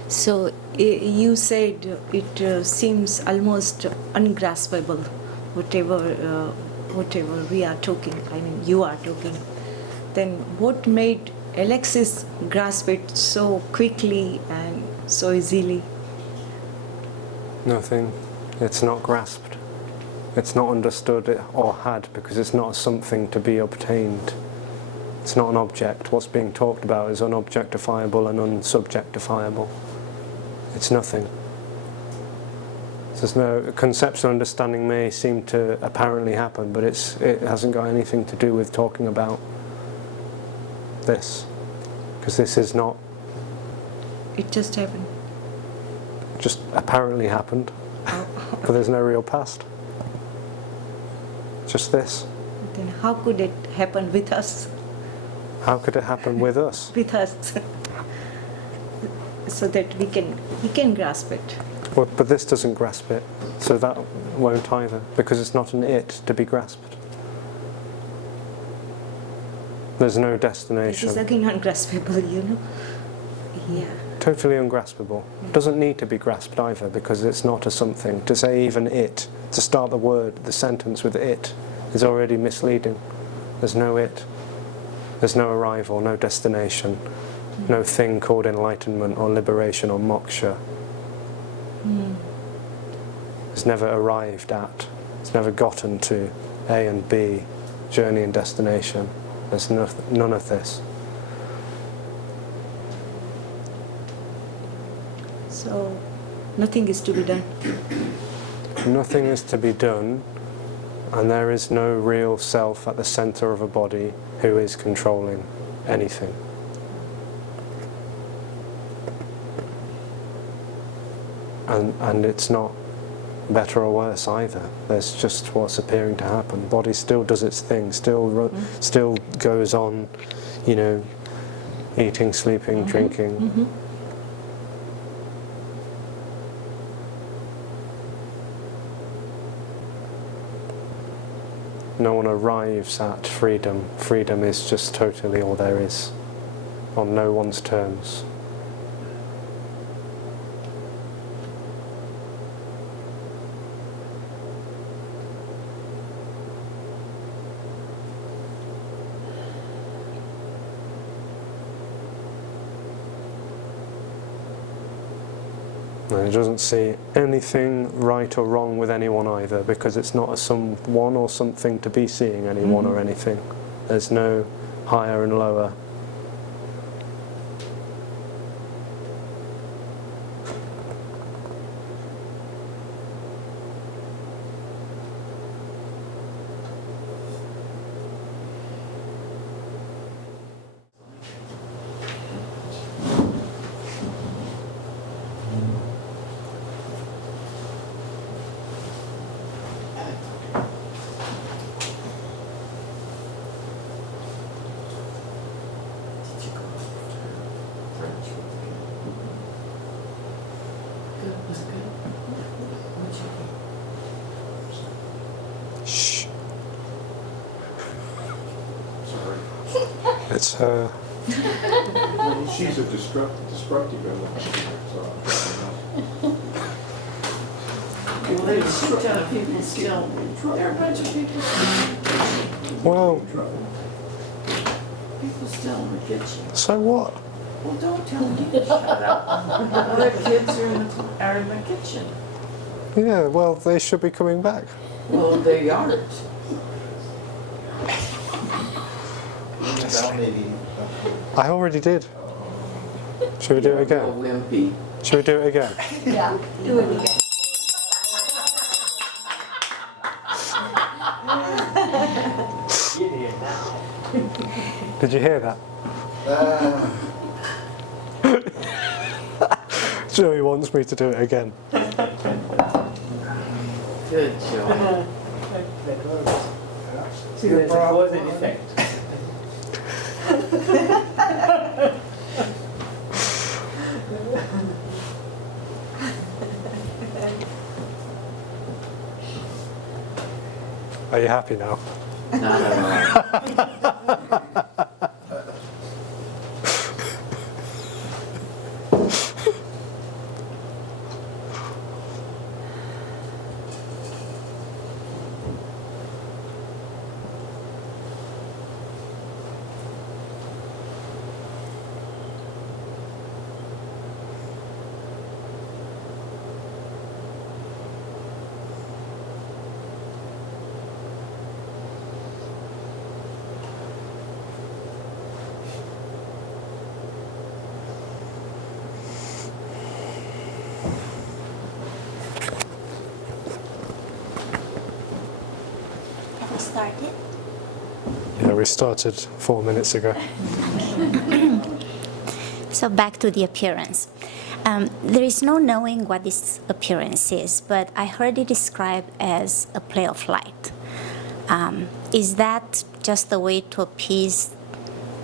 So you said it seems almost ungraspable, whatever we are talking. I mean, you are talking. Then what made Alexis grasp it so quickly and so easily? Nothing. It's not grasped. It's not understood or had because it's not something to be obtained. It's not an object. What's being talked about is unobjectifiable and unsubjectifiable. It's nothing. There's no conceptual understanding may seem to apparently happen, but it hasn't got anything to do with talking about this, because this is not. It just happened. Just apparently happened, but there's no real past. Just this. Then how could it happen with us? How could it happen with us? With us, so that we can grasp it. Well, but this doesn't grasp it, so that won't either, because it's not an it to be grasped. There's no destination. This is again ungraspable, you know. Yeah. Totally ungraspable. Doesn't need to be grasped either, because it's not a something. To say even it, to start the word, the sentence with it, is already misleading. There's no it. There's no arrival, no destination, no thing called enlightenment or liberation or moksha. It's never arrived at. It's never gotten to A and B, journey and destination. There's none of this. So nothing is to be done. Nothing is to be done, and there is no real self at the center of a body who is controlling anything. And it's not better or worse either. There's just what's appearing to happen. Body still does its thing, still goes on, you know, eating, sleeping, drinking. No one arrives at freedom. Freedom is just totally all there is, on no one's terms. And it doesn't see anything right or wrong with anyone either, because it's not a someone or something to be seeing anyone or anything. There's no higher and lower. Shh. It's her. She's a destructive element. Well, there's a shit ton of people still, there are a bunch of people Well, still in the kitchen. so what? Well, don't tell me to shut up. Other kids are in the kitchen. Yeah, well, they should be coming back. Well, they aren't. I already did. Should we do it Real again? wimpy. Should we do it again? Yeah, do it again. Did you hear that? Joey wants me to do it again. Good job. See, there's a cause and effect. Are you happy now? Not at all. Have we started? Yeah, we started 4 minutes ago. So back to the appearance. There is no knowing what this appearance is, but I heard it described as a play of light. Is that just a way to appease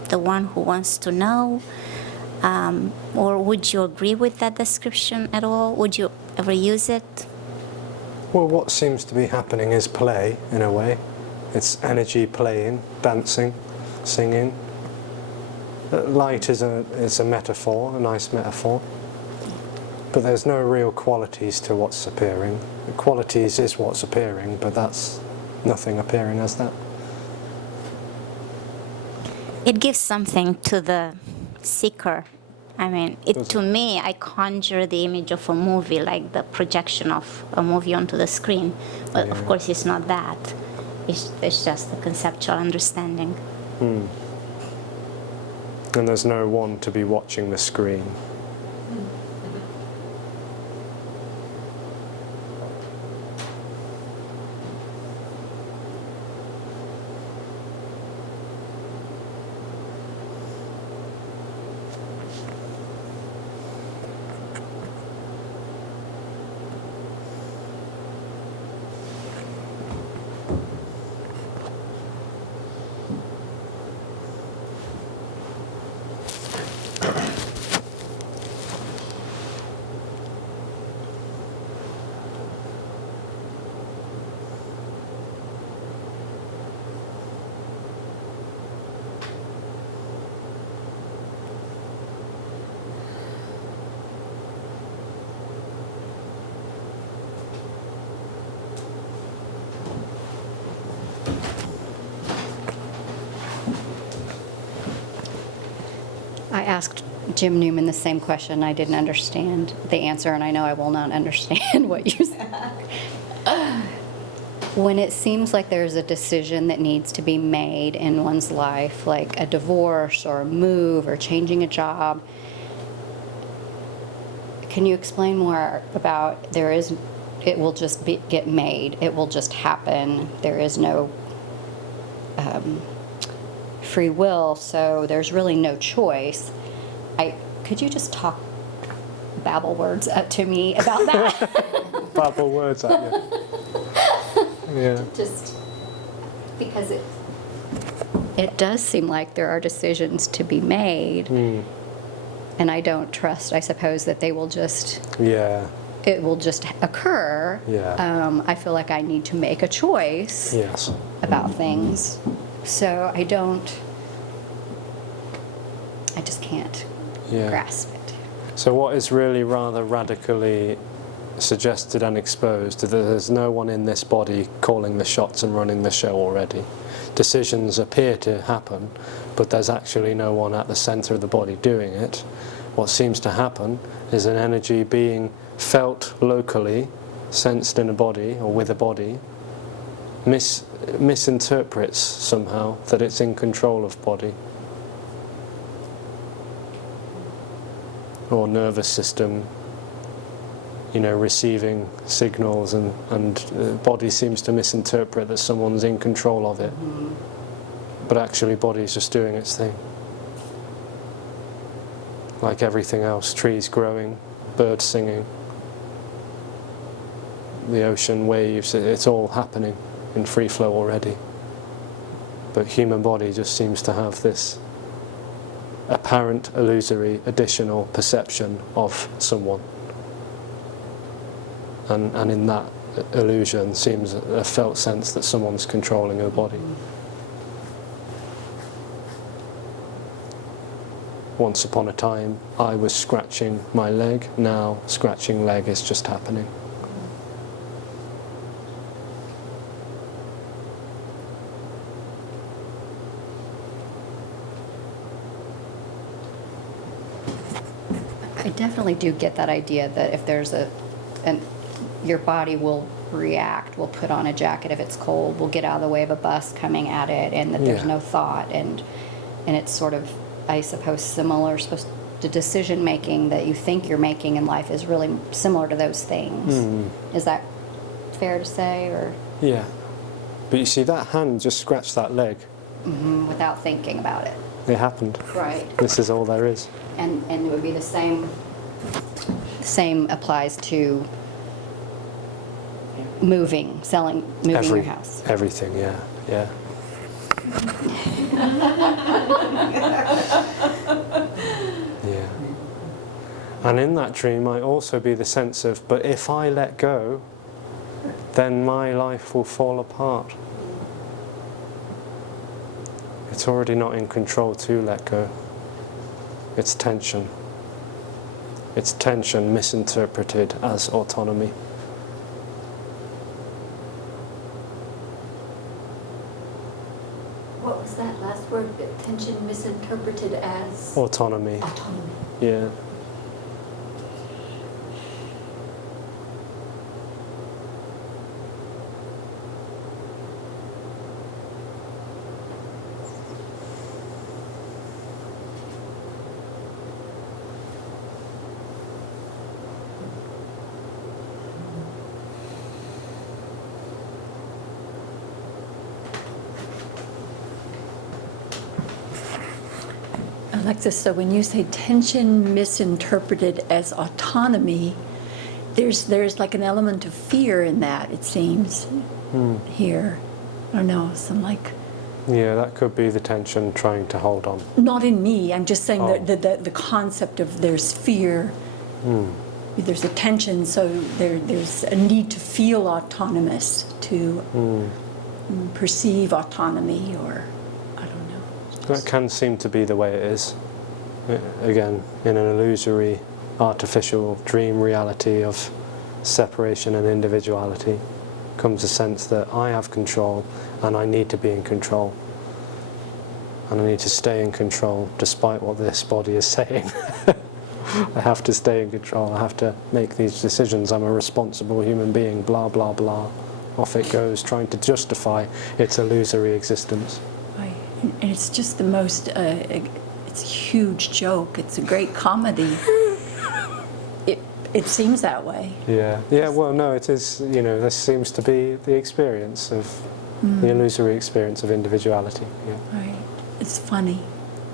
the one who wants to know? Or would you agree with that description at all? Would you ever use it? Well, what seems to be happening is play, in a way. It's energy playing, dancing, singing. Light is a metaphor, a nice metaphor. But there's no real qualities to what's appearing. The qualities is what's appearing, but that's nothing appearing as that. It gives something to the seeker. I mean, to me, I conjure the image of a movie, like the projection of a movie onto the screen. But of course, it's not that. It's just a conceptual understanding. And there's no one to be watching the screen. I asked Jim Newman the same question. I didn't understand the answer, and I know I will not understand what you said. When it seems like there's a decision that needs to be made in one's life, like a divorce or a move or changing a job, can you explain more about it will just get made, it will just happen, there is no free will, so there's really no choice. Could you just babble words up to me about that? Babble words at you. Yeah. Just because it does seem like there are decisions to be made, and I don't trust, I suppose, that they will just it will just occur. I feel like I need to make a choice about things. So I don't I just can't Yeah. grasp it. So what is really rather radically suggested and exposed is that there's no one in this body calling the shots and running the show already. Decisions appear to happen, but there's actually no one at the center of the body doing it. What seems to happen is an energy being felt locally, sensed in a body or with a body, misinterprets somehow that it's in control of body or nervous system, receiving signals, and the body seems to misinterpret that someone's in control of it. But actually body is just doing its thing. Like everything else, trees growing, birds singing, the ocean, waves, it's all happening in free flow already. But human body just seems to have this apparent, illusory, additional perception of someone. And in that illusion seems a felt sense that someone's controlling her body. Once upon a time, I was scratching my leg. Now, scratching leg is just happening. I definitely do get that idea that if there's your body will react, will put on a jacket if it's cold, will get out of the way of a bus coming at it, and that there's Yeah. no thought, and it's sort of, I suppose, similar to decision making that you think you're making in life is really similar to those things. Is that fair to say, or Yeah. But you see, that hand just scratched that leg. without thinking about it? It happened. Right. This is all there is. And it would be the same applies to moving your house. Everything, yeah. Yeah. And in that dream might also be the sense of, but if I let go, then my life will fall apart. It's already not in control to let go. It's tension. It's tension misinterpreted as autonomy. What was that last word? Tension misinterpreted as Autonomy. autonomy. Yeah. Alexis, so when you say tension misinterpreted as autonomy, there's like an element of fear in that, it seems, here. I don't know, some like, Yeah, that could be the tension trying to hold on. not in me, I'm just saying Oh. that the concept of there's fear, there's a tension, so there's a need to feel autonomous, to perceive autonomy, or I don't know. That can seem to be the way it is. Again, in an illusory, artificial dream reality of separation and individuality comes a sense that I have control and I need to be in control. And I need to stay in control despite what this body is saying. I have to stay in control, I have to make these decisions, I'm a responsible human being, blah, blah, blah. Off it goes, trying to justify its illusory existence. Right. And it's just the most, it's a huge joke. It's a great comedy. It seems that way. Yeah, yeah. Well, no, it is. This seems to be the experience of the illusory experience of individuality. Yeah, Right. It's funny.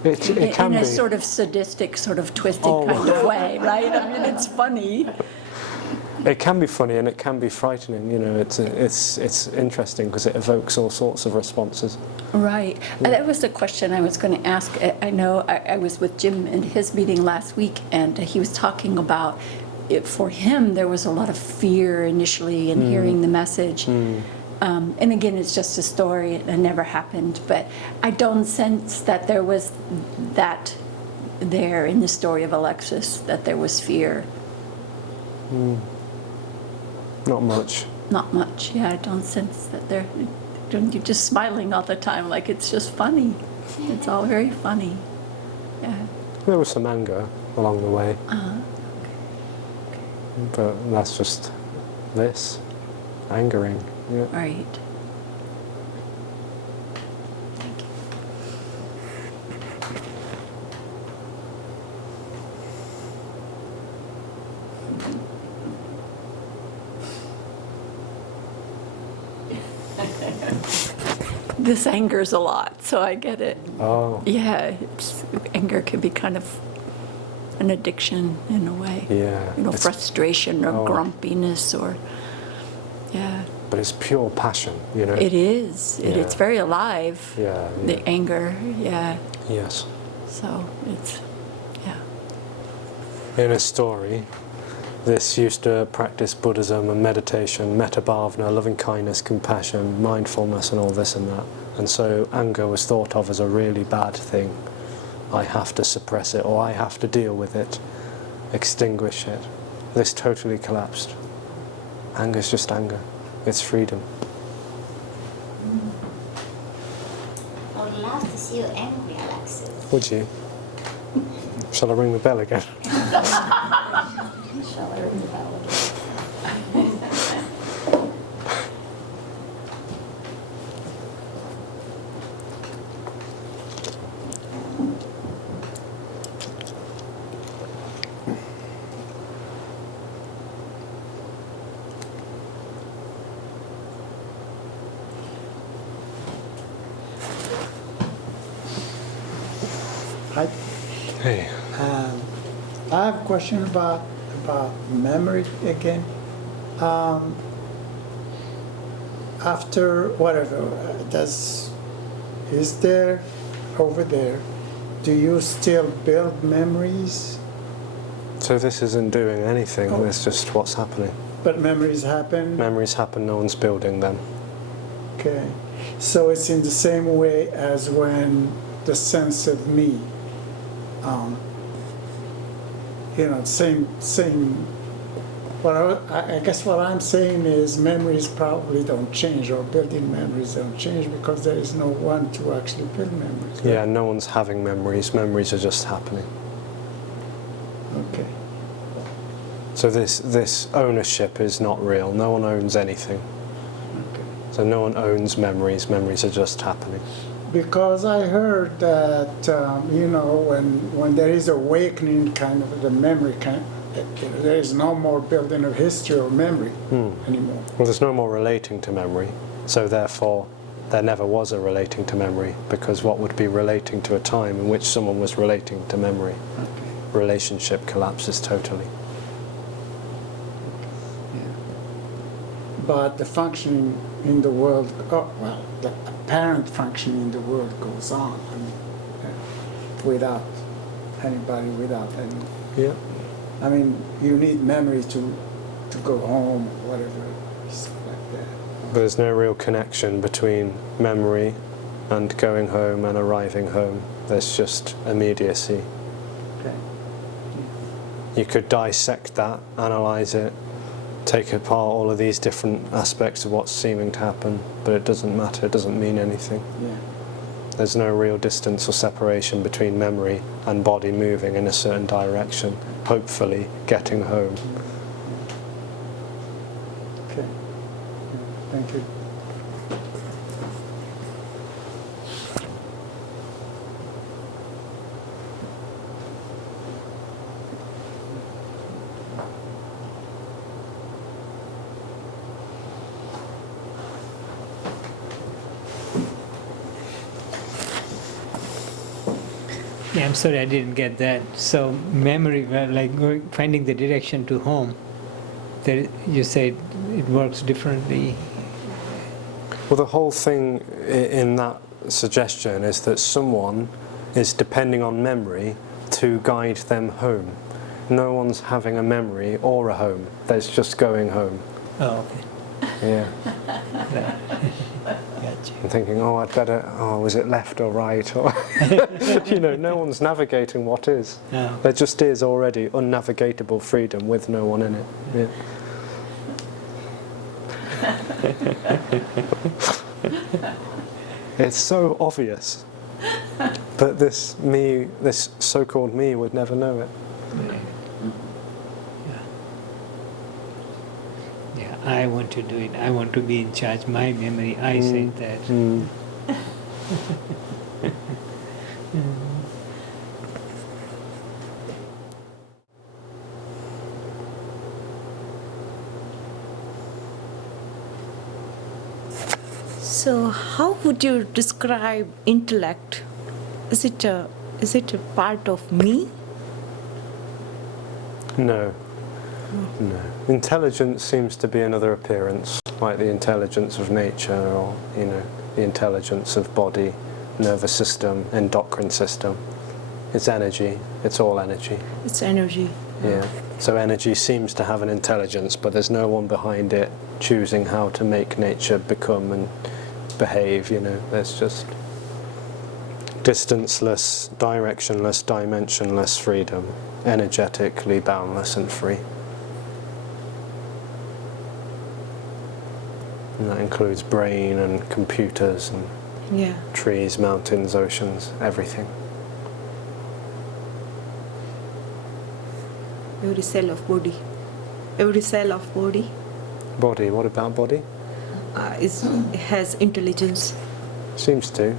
it can in be. a sort of sadistic, sort of twisted Oh. kind of way, right? I mean, it's funny. It can be funny and it can be frightening. It's interesting because it evokes all sorts of responses. Right. And that was the question I was going to ask. I know I was with Jim in his meeting last week, and he was talking about it. For him, there was a lot of fear initially in hearing the message. And again, it's just a story. It never happened. But I don't sense that there was that there in the story of Alexis, that there was fear? Not much. Not much. Yeah, I don't sense that there. You're just smiling all the time, like it's just funny. It's all very funny. Yeah. There was some anger along the way, Uh-huh. but that's just this, angering. Yeah. Right. Thank you. This angers a lot, so I get it. Oh, Yeah, anger can be kind of an addiction in a way. yeah. You know, It's- frustration or Oh. grumpiness or, yeah. But it's pure passion, you know. It is. It's Yeah. very alive. Yeah, The yeah. anger, yeah. Yes. So it's, yeah. In a story, this used to practice Buddhism and meditation, metta bhavana, loving kindness, compassion, mindfulness, and all this and that. And so anger was thought of as a really bad thing. I have to suppress it, or I have to deal with it, extinguish it. This totally collapsed. Anger is just anger. It's freedom. I would love to see you angry, Alexis. Would you? Shall I ring the bell again? Shall I ring the bell? Hi. Hey. I have a question about memory again. After whatever, is there over there? Do you still build memories? So this isn't doing anything, Oh. it's just what's happening. But memories happen. Memories happen, no one's building them. Okay. So it's in the same way as when the sense of me. Same. Well, I guess what I'm saying is memories probably don't change, or building memories don't change, because there is no one to actually build memories. right? Yeah, no one's having memories, memories are just happening. Okay. So this ownership is not real, no one owns anything. Okay. So no one owns memories, memories are just happening. Because I heard that when there is awakening, kind of the memory there is no more building of history or memory anymore. Well, there's no more relating to memory, so therefore there never was a relating to memory, because what would be relating to a time in which someone was relating to memory? Okay. Relationship collapses totally. Yeah. But the functioning in the world, the apparent functioning in the world goes on. I mean, without anybody, without any. Yeah. I mean, you need memory to go home, or whatever, stuff like that. But there's no real connection between memory and going home and arriving home. There's just immediacy. Okay. You could dissect that, analyze it, take apart all of these different aspects of what's seeming to happen, but it doesn't matter, it doesn't mean anything. Yeah. There's no real distance or separation between memory and body moving in a certain direction, hopefully getting home. Okay. Yeah. Thank you. Yeah, I'm sorry, I didn't get that. So memory, well, like finding the direction to home, there, you said it works differently. Well, the whole thing in that suggestion is that someone is depending on memory to guide them home. No one's having a memory or a home. There's just going home. Oh, okay. Yeah. Gotcha. and thinking, oh, I'd better, oh, was it left or right? Or no one's navigating what is. No. There just is already unnavigatable freedom with no one in it. Yeah. It's so obvious, but this so-called me would never know it. Yeah, I want to do it. I want to be in charge. My memory, I said that. So, how would you describe intellect? Is it a part of me? No. No. Intelligence seems to be another appearance, like the intelligence of nature, or the intelligence of body, nervous system, endocrine system. It's energy. It's all energy. It's energy. Yeah. So energy seems to have an intelligence, but there's no one behind it choosing how to make nature become and behave. There's just distanceless, directionless, dimensionless freedom, energetically boundless and free. And that includes brain and computers and Yeah. trees, mountains, oceans, everything. Every cell of body. Every cell of body Body, what about body? has intelligence. Seems to.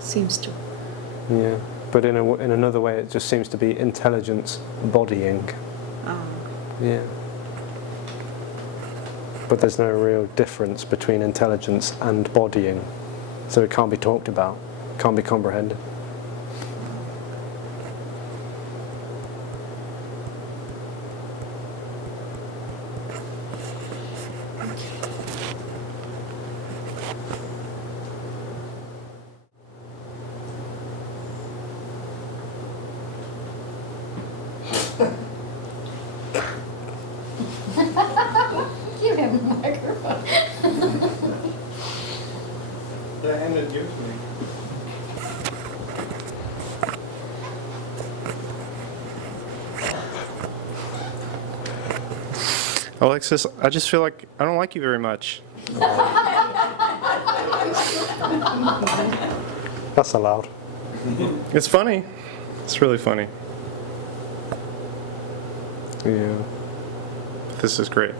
Seems to. Yeah. But in another way, it just seems to be intelligence bodying. Yeah. But there's no real difference between intelligence and bodying. So it can't be talked about, can't be comprehended. Give him a microphone. The hand that gives me. Alexis, I just feel like I don't like you very much. That's allowed. It's funny. It's really funny. Yeah. This is great.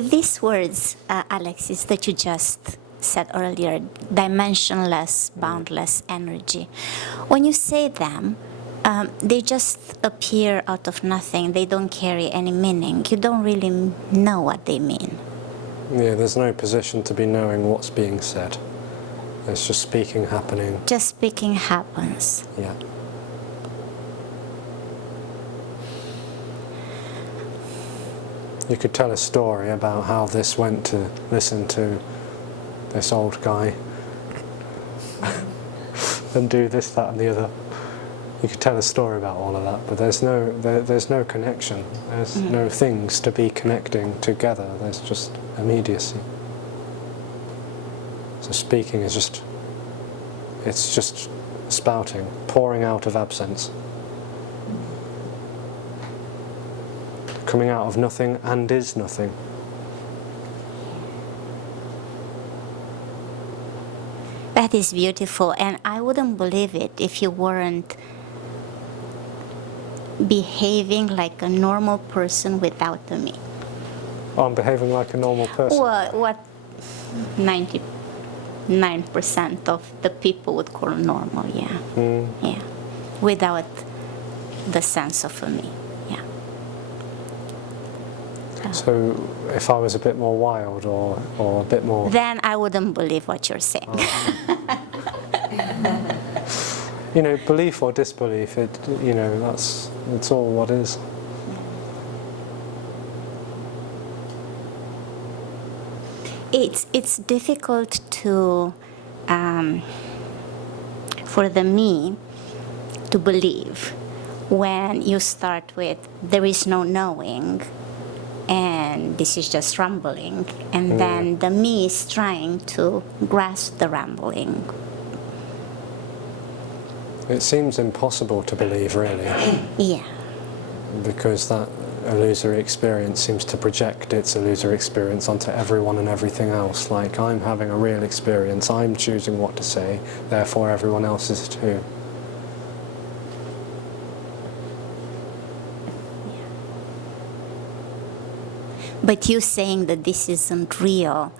These words, Alexis, that you just said earlier, dimensionless, boundless energy, when you say them, they just appear out of nothing. They don't carry any meaning. You don't really know what they mean. Yeah, there's no position to be knowing what's being said. It's just speaking happening. Just speaking happens. Yeah. You could tell a story about how this went to listen to this old guy and do this, that and the other. You could tell a story about all of that, but there's no connection. There's no things to be connecting together. There's just immediacy. So speaking is it's just spouting, pouring out of absence. Coming out of nothing and is nothing. That is beautiful, and I wouldn't believe it if you weren't behaving like a normal person without the me. I'm behaving like a normal person. What 99% of the people would call normal, yeah. Yeah. Without the sense of a me, yeah. So if I was a bit more wild or a bit more... Then I wouldn't believe what you're saying. You know, belief or disbelief, it's all what is. It's difficult to for the me to believe when you start with there is no knowing and this is just rumbling, and then the me is trying to grasp the rumbling. It seems impossible to believe, really, Yeah. because that illusory experience seems to project its illusory experience onto everyone and everything else. Like, I'm having a real experience, I'm choosing what to say, therefore everyone else is too. But you saying that this isn't real,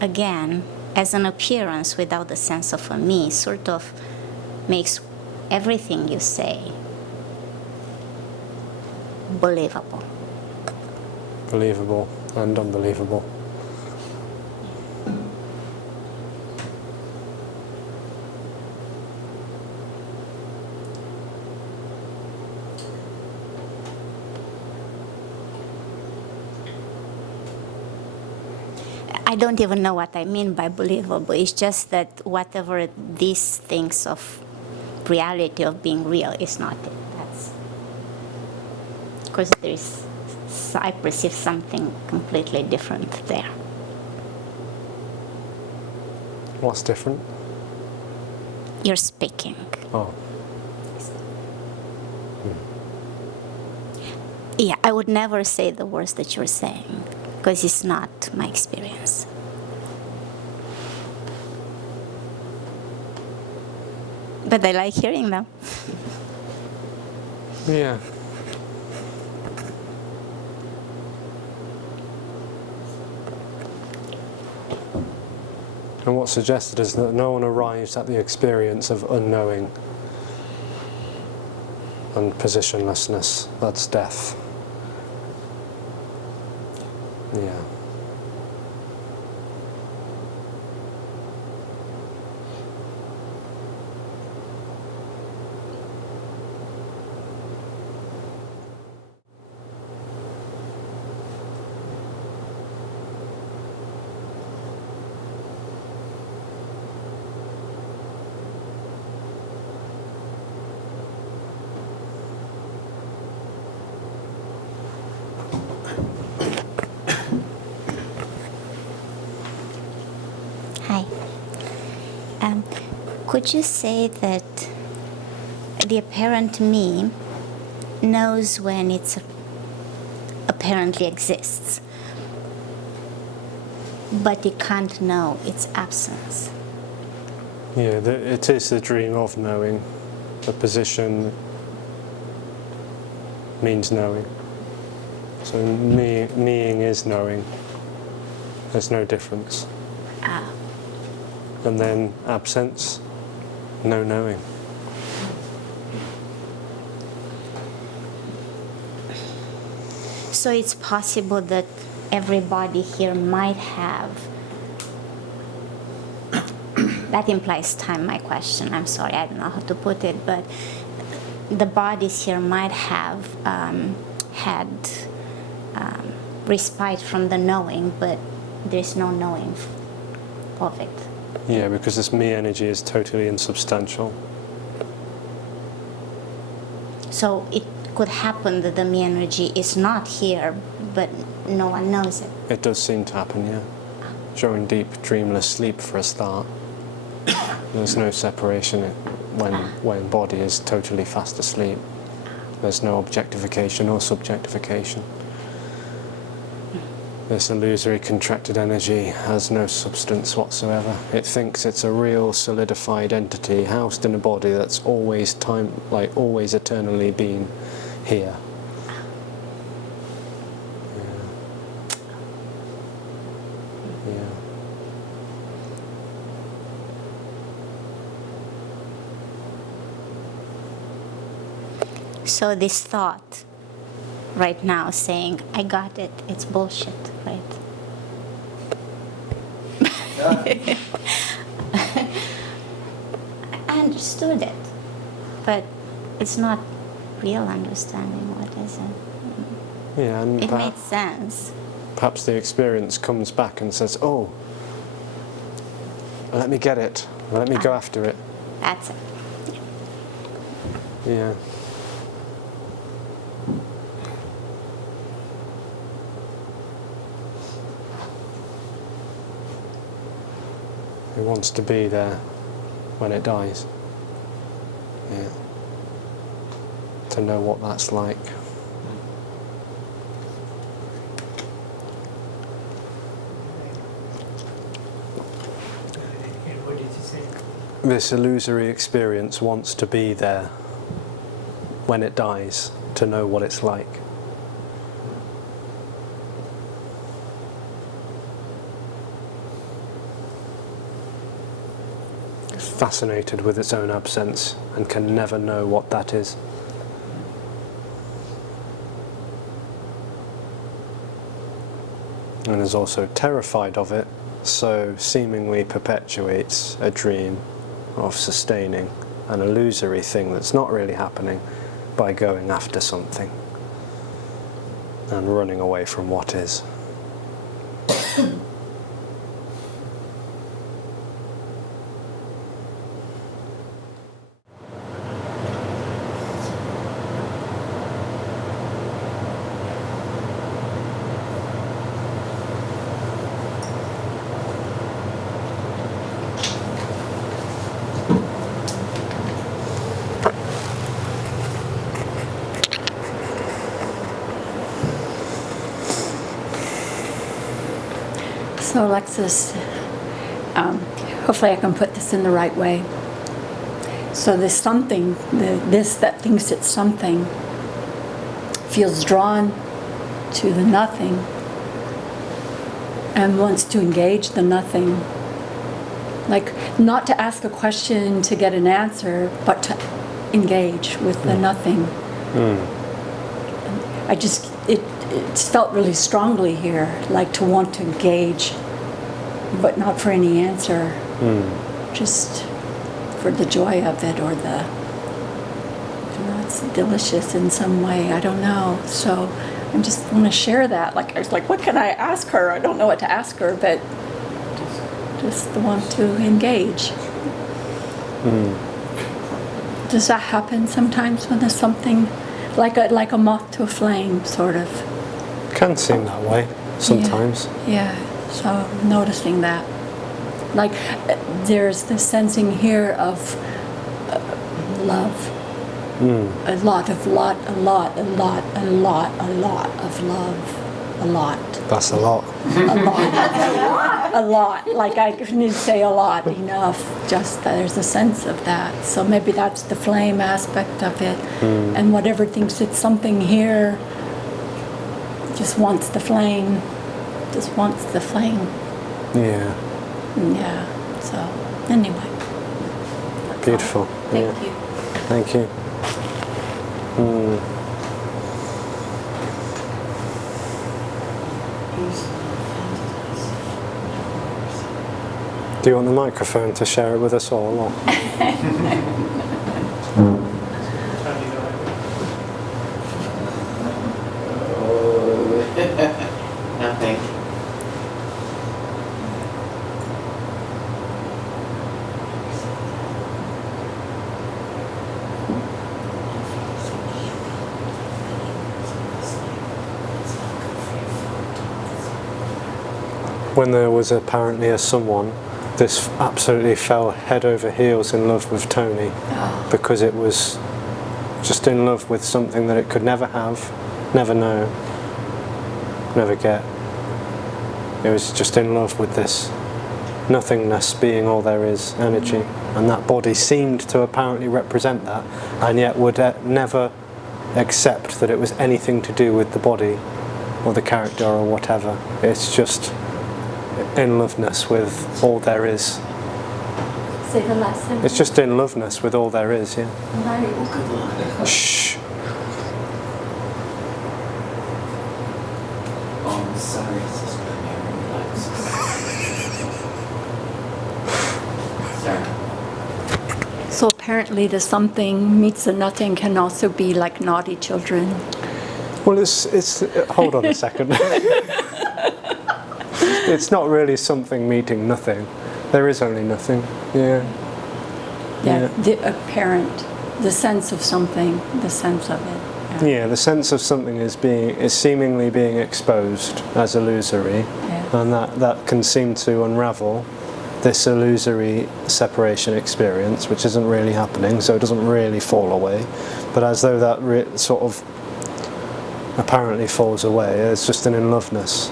again, as an appearance without the sense of a me, sort of makes everything you say believable. Believable and unbelievable. I don't even know what I mean by believable. It's just that whatever these things of reality of being real is not it. That's because I perceive something completely different there. What's different? You're speaking. Oh. Yeah, I would never say the words that you're saying because it's not my experience. But I like hearing them. Yeah. And what's suggested is that no one arrives at the experience of unknowing and positionlessness. That's death. Yeah. Hi. Could you say that the apparent me knows when it apparently exists, but it can't know its absence? Yeah, it is the dream of knowing. The position means knowing. So meing is knowing. There's no difference. Ah. And then absence, no knowing. So it's possible that everybody here might have. That implies time, my question. I'm sorry, I don't know how to put it, but the bodies here might have had respite from the knowing, but there's no knowing of it. Yeah, because this me energy is totally insubstantial. So it could happen that the me energy is not here, but no one knows it. It does seem to happen, yeah. During deep, dreamless sleep for a start. There's no separation when body is totally fast asleep. There's no objectification or subjectification. This illusory contracted energy has no substance whatsoever. It thinks it's a real solidified entity housed in a body that's always always eternally been here. Yeah. Yeah. So this thought right now saying, I got it, it's bullshit, right? I understood it, but it's not real understanding. What is it? Yeah, and It made sense. perhaps the experience comes back and says, oh, let me get it, let me go after it. That's it. Yeah. It wants to be there when it dies. Yeah. To know what that's like. What did you say? This illusory experience wants to be there when it dies, to know what it's like. It's fascinated with its own absence and can never know what that is. And is also terrified of it, so seemingly perpetuates a dream of sustaining an illusory thing that's not really happening by going after something and running away from what is. So Alexis, hopefully I can put this in the right way. So this something, this that thinks it's something, feels drawn to the nothing and wants to engage the nothing. Like, not to ask a question to get an answer, but to engage with the nothing. It's felt really strongly here, like to want to engage, but not for any answer, just for the joy of it, or it's delicious in some way, I don't know. So I just want to share that. Like, I was like, what can I ask her? I don't know what to ask her, but just want to engage. Does that happen sometimes when there's something like a moth to a flame, sort of? Can seem that way sometimes. Yeah, so noticing that. Like, there's this sensing here of love. A lot of love. That's a lot. A lot. Like, I couldn't say a lot enough. Just there's a sense of that. So maybe that's the flame aspect of it. And whatever thinks it's something here just wants the flame. Just wants the flame. Yeah. Yeah. So anyway. Beautiful. Thank you. Thank you. Do you want the microphone to share it with us all? Or? Nothing. When there was apparently a someone, this absolutely fell head over heels in love with Tony, because it was just in love with something that it could never have, never know, never get. It was just in love with this nothingness being all there is, energy. And that body seemed to apparently represent that, and yet would never accept that it was anything to do with the body or the character or whatever. It's just in loveness with all there is. Say the last sentence. It's just in loveness with all there is, yeah. Right. Well, good luck. Shh. Oh, I'm sorry, Sister Mary, Alexis. Sorry. So apparently the something meets the nothing can also be like naughty children. Well, it's hold on a second. It's not really something meeting nothing. There is only nothing. Yeah. Yeah, the apparent, the sense of something, the sense of it. Yeah, the sense of something is seemingly being exposed as illusory, Yeah. and that can seem to unravel this illusory separation experience, which isn't really happening, so it doesn't really fall away. But as though that sort of apparently falls away, it's just an in-loveness.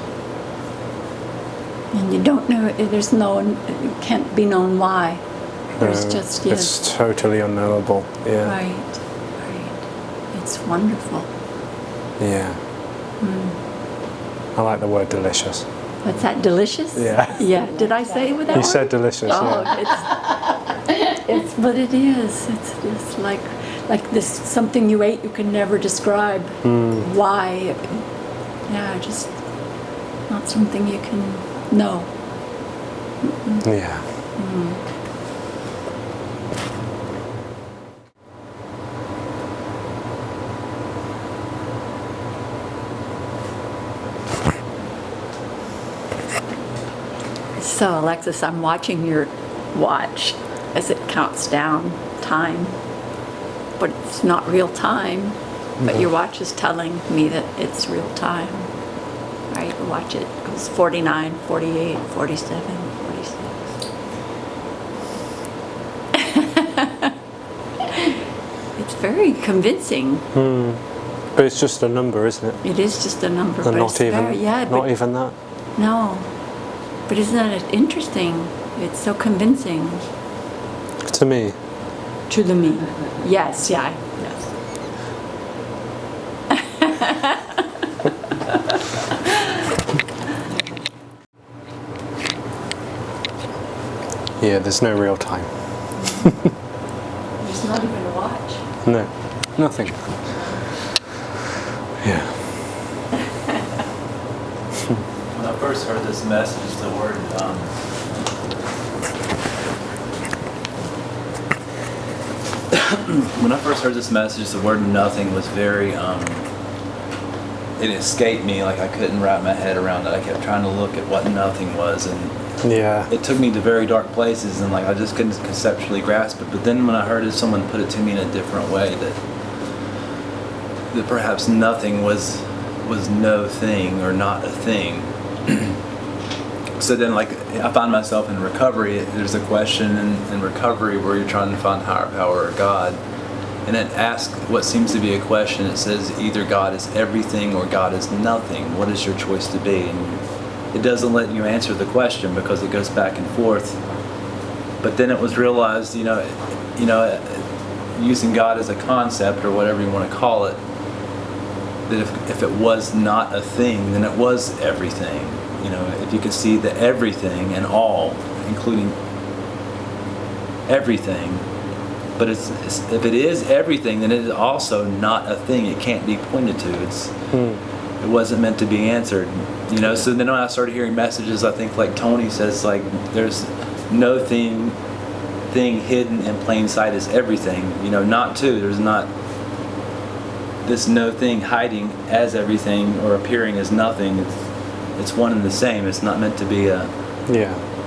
And you don't know, there's no, it can't be known why. There's just, yes. It's totally unknowable. Yeah. Right, right. It's wonderful. Yeah. I like the word delicious. What's that, delicious? Yeah. Yeah, did I say with that You word? said delicious. Oh, Yeah. it's, but it is. It's just like this, something you ate you can never describe why. Yeah, just not something you can know. Yeah. So, Alexis, I'm watching your watch as it counts down time, but it's not real time. But your watch is telling me that it's real time. Right? You watch it goes 49, 48, 47, 46. It's very convincing. But it's just a number, isn't it? It is just a number, And but not it's even, very, yeah, not but even that. no. But isn't that interesting? It's so convincing To me. to the me. Yes, yeah, yes. Yeah, there's no real time. There's not even a watch. No, nothing. Yeah. When I first heard this message, the word when I first heard this message, the word nothing was very it escaped me. Like I couldn't wrap my head around it. I kept trying to look at what nothing was, and Yeah. it took me to very dark places, and like I just couldn't conceptually grasp it. But then when I heard it, someone put it to me in a different way, that perhaps nothing was no thing or not a thing. So then, like, I find myself in recovery. There's a question in recovery where you're trying to find higher power or God, and it asks what seems to be a question. It says either God is everything or God is nothing. What is your choice to be? And it doesn't let you answer the question because it goes back and forth. But then it was realized, using God as a concept or whatever you want to call it, that if it was not a thing, then it was everything. If you could see the everything and all, including everything, but if it is everything, then it is also not a thing. It can't be pointed to. It wasn't meant to be answered. So then when I started hearing messages, I think like Tony says, like there's no thing hidden in plain sight is everything. Not two. There's not this no thing hiding as everything or appearing as nothing. It's one and the same. It's not meant to be Yeah,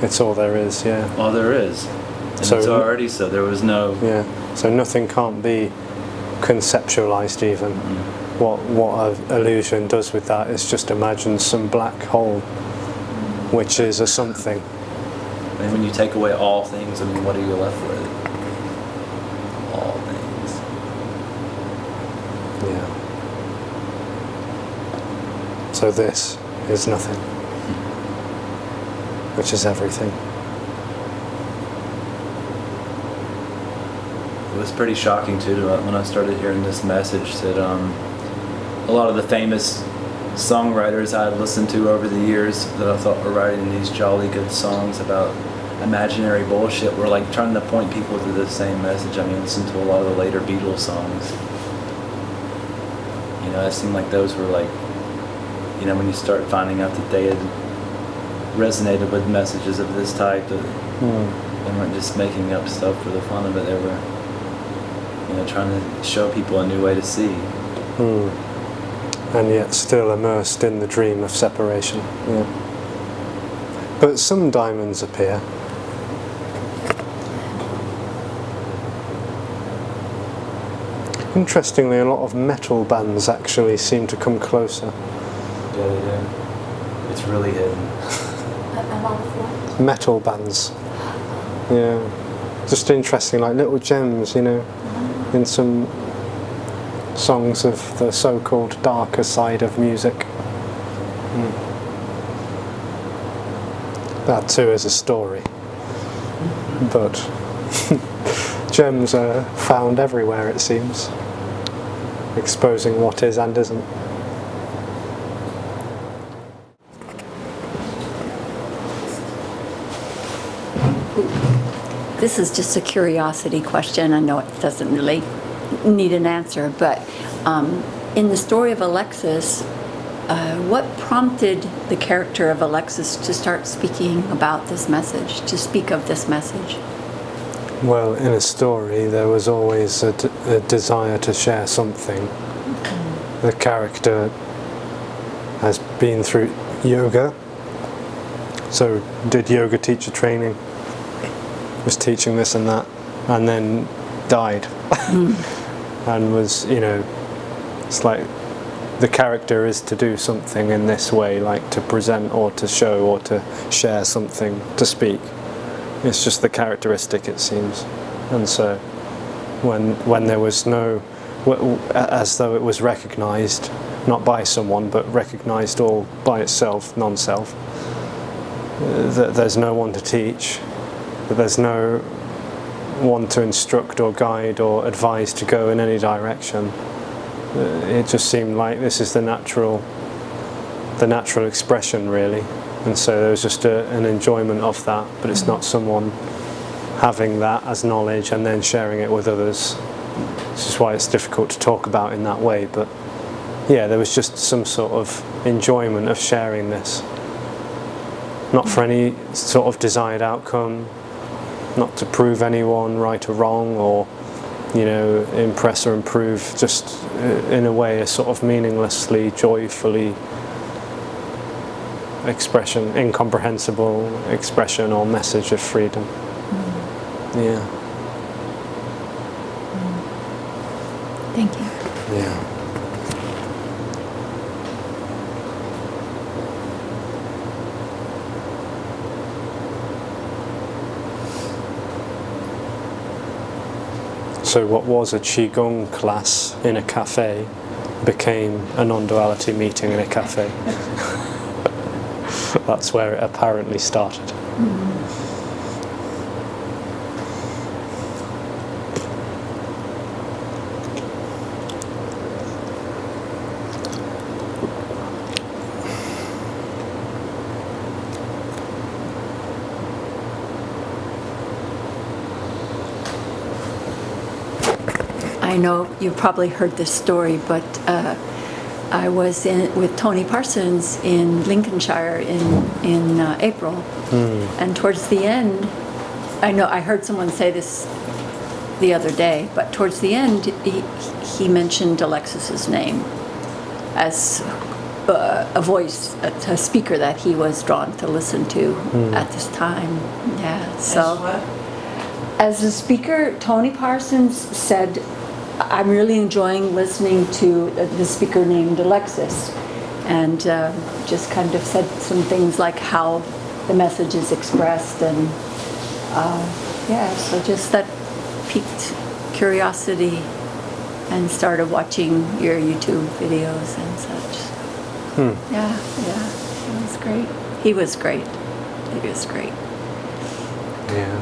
it's all there is, yeah. all there is. And So- it's already so. There was no... Yeah. So nothing can't be conceptualized even. What an illusion does with that is just imagine some black hole, which is a something. And when you take away all things, what are you left with? All things. Yeah. So this is nothing. which is everything. It was pretty shocking too when I started hearing this message that a lot of the famous songwriters I had listened to over the years that I thought were writing these jolly good songs about imaginary bullshit were like trying to point people to the same message. I mean, listen to a lot of the later Beatles songs. You know, it seemed like those were like, you know, when you start finding out that they had resonated with messages of this type, that they weren't just making up stuff for the fun of it. They were, you know, trying to show people a new way to see. And yet still immersed in the dream of separation. Yeah. But some diamonds appear. Interestingly, a lot of metal bands actually seem to come closer. Yeah, they do. It's really hidden. Metal bands. Yeah. Just interesting, like little gems, you know, in some songs of the so-called darker side of music. That too is a story. But gems are found everywhere, it seems, exposing what is and isn't. This is just a curiosity question. I know it doesn't really need an answer, but in the story of Alexis, what prompted the character of Alexis to start speaking about this message, to speak of this message? Well, in a story, there was always a desire to share something. The character has been through yoga, so did yoga teacher training, was teaching this and that, and then died. And was, you know, it's like the character is to do something in this way, like to present or to show or to share something, to speak. It's just the characteristic, it seems. And so when there was no, as though it was recognized, not by someone, but recognized all by itself, non-self, that there's no one to teach, that there's no one to instruct or guide or advise to go in any direction. It just seemed like this is the natural expression, really. And so there was just an enjoyment of that, but it's not someone having that as knowledge and then sharing it with others. This is why it's difficult to talk about in that way. But yeah, there was just some sort of enjoyment of sharing this. Not for any sort of desired outcome, not to prove anyone right or wrong, or, you know, impress or improve, just in a way a sort of meaninglessly, joyfully expression, incomprehensible expression or message of freedom. Yeah. Thank you. Yeah. So what was a Qigong class in a cafe became a non-duality meeting in a cafe. That's where it apparently started. I know you've probably heard this story, but I was with Tony Parsons in Lincolnshire in April, and towards the end, I heard someone say this the other day, but towards the end, he mentioned Alexis's name as a voice, a speaker that he was drawn to listen to at this time. Yeah. So, as a speaker, Tony Parsons said, I'm really enjoying listening to the speaker named Alexis, and just kind of said some things like how the message is expressed, and so just that piqued curiosity, and started watching your YouTube videos and such. Yeah, it was great. He was great. It is great. Yeah.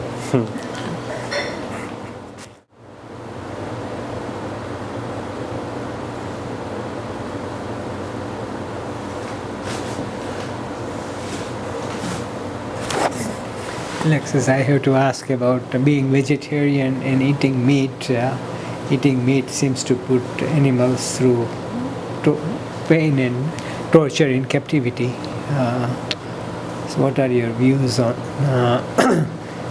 Alexis, I have to ask about being vegetarian and eating meat. Eating meat seems to put animals through pain and torture in captivity. So what are your views on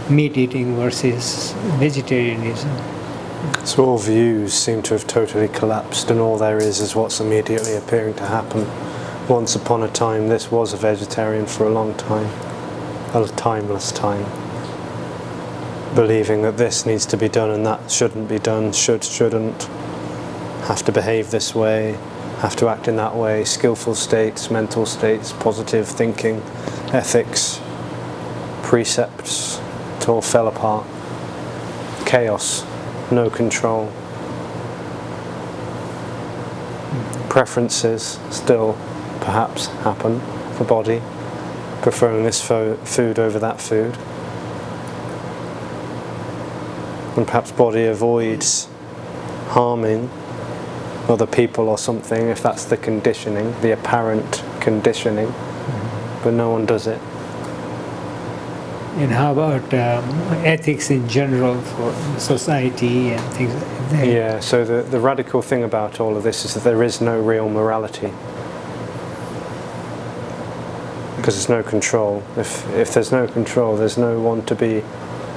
meat eating versus vegetarianism? So all views seem to have totally collapsed, and all there is what's immediately appearing to happen. Once upon a time, this was a vegetarian for a long time, a timeless time, believing that this needs to be done and that shouldn't be done, shouldn't, have to behave this way, have to act in that way, skillful states, mental states, positive thinking, ethics, precepts, it all fell apart. Chaos, no control. Preferences still perhaps happen for body, preferring this food over that food. And perhaps body avoids harming other people or something, if that's the conditioning, the apparent conditioning, but no one does it. And how about ethics in general for society and things like that? Yeah, so the radical thing about all of this is that there is no real morality. Because there's no control. If there's no control, there's no one to be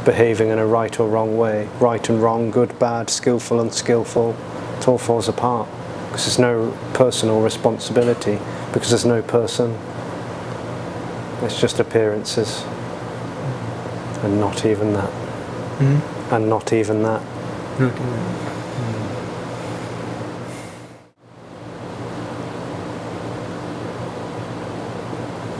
behaving in a right or wrong way. Right and wrong, good, bad, skillful, unskillful. It all falls apart. Because there's no personal responsibility. Because there's no person. It's just appearances. And not even that. And not even that. Not even.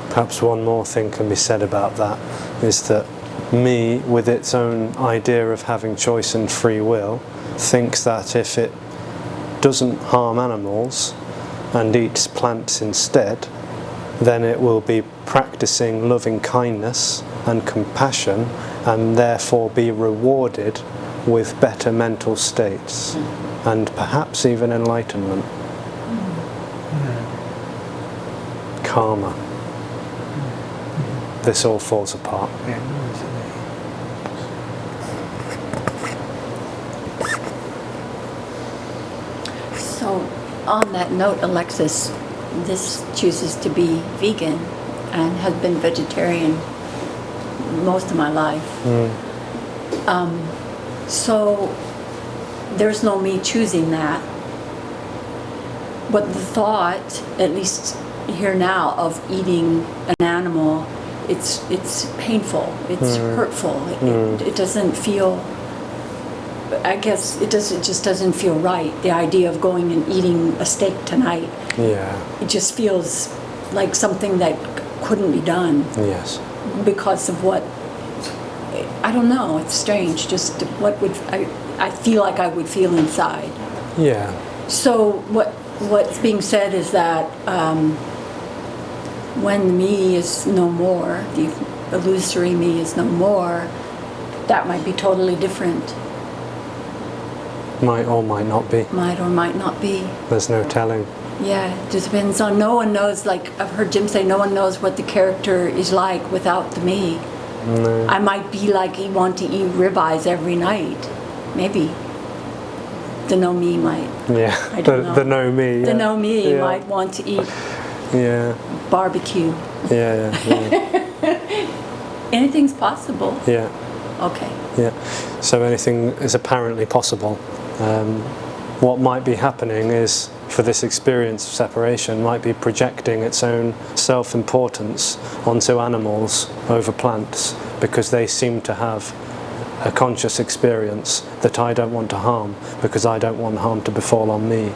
Perhaps one more thing can be said about that, is that me, with its own idea of having choice and free will, thinks that if it doesn't harm animals and eats plants instead, then it will be practicing loving kindness and compassion, and therefore be rewarded with better mental states and perhaps even enlightenment. Karma. This all falls apart. So, on that note, Alexis, this chooses to be vegan and has been vegetarian most of my life. So, there's no me choosing that. But the thought, at least here now, of eating an animal, it's painful, it's hurtful. It doesn't feel, I guess it just doesn't feel right. The idea of going and eating a steak tonight, it just feels like something that couldn't be done. Yes. Because of what, I don't know, it's strange, just what would, I feel like I would feel inside. Yeah. So what's being said is that when the me is no more, the illusory me is no more, that might be totally different. Might or might not be. Might or might not be. There's no telling. Yeah, it just depends on, no one knows, like I've heard Jim say, no one knows what the character is like without the me. No. I might be like, you want to eat ribeyes every night. Maybe. The no me might. Yeah. I don't know. The no me. The Yeah. no me Yeah. might want to eat Yeah. barbecue. Yeah. Yeah. Anything's possible. Yeah. Okay. Yeah. So anything is apparently possible. What might be happening is, for this experience of separation, might be projecting its own self-importance onto animals over plants, because they seem to have a conscious experience that I don't want to harm, because I don't want harm to befall on me.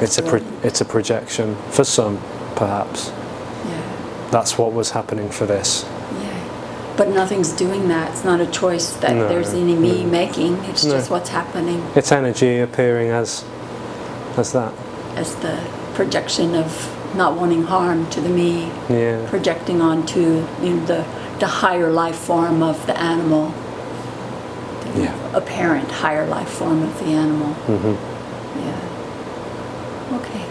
It's a projection for some, perhaps. Yeah. That's what was happening for this. Yeah. But nothing's doing that. It's not a choice that No, there's any me no. making. It's No. just what's happening It's energy appearing as that. as the projection of not wanting harm to the me, Yeah. projecting onto the higher life form of the animal, the Yeah. apparent higher life form of the animal. Mm-hmm. Yeah. Okay.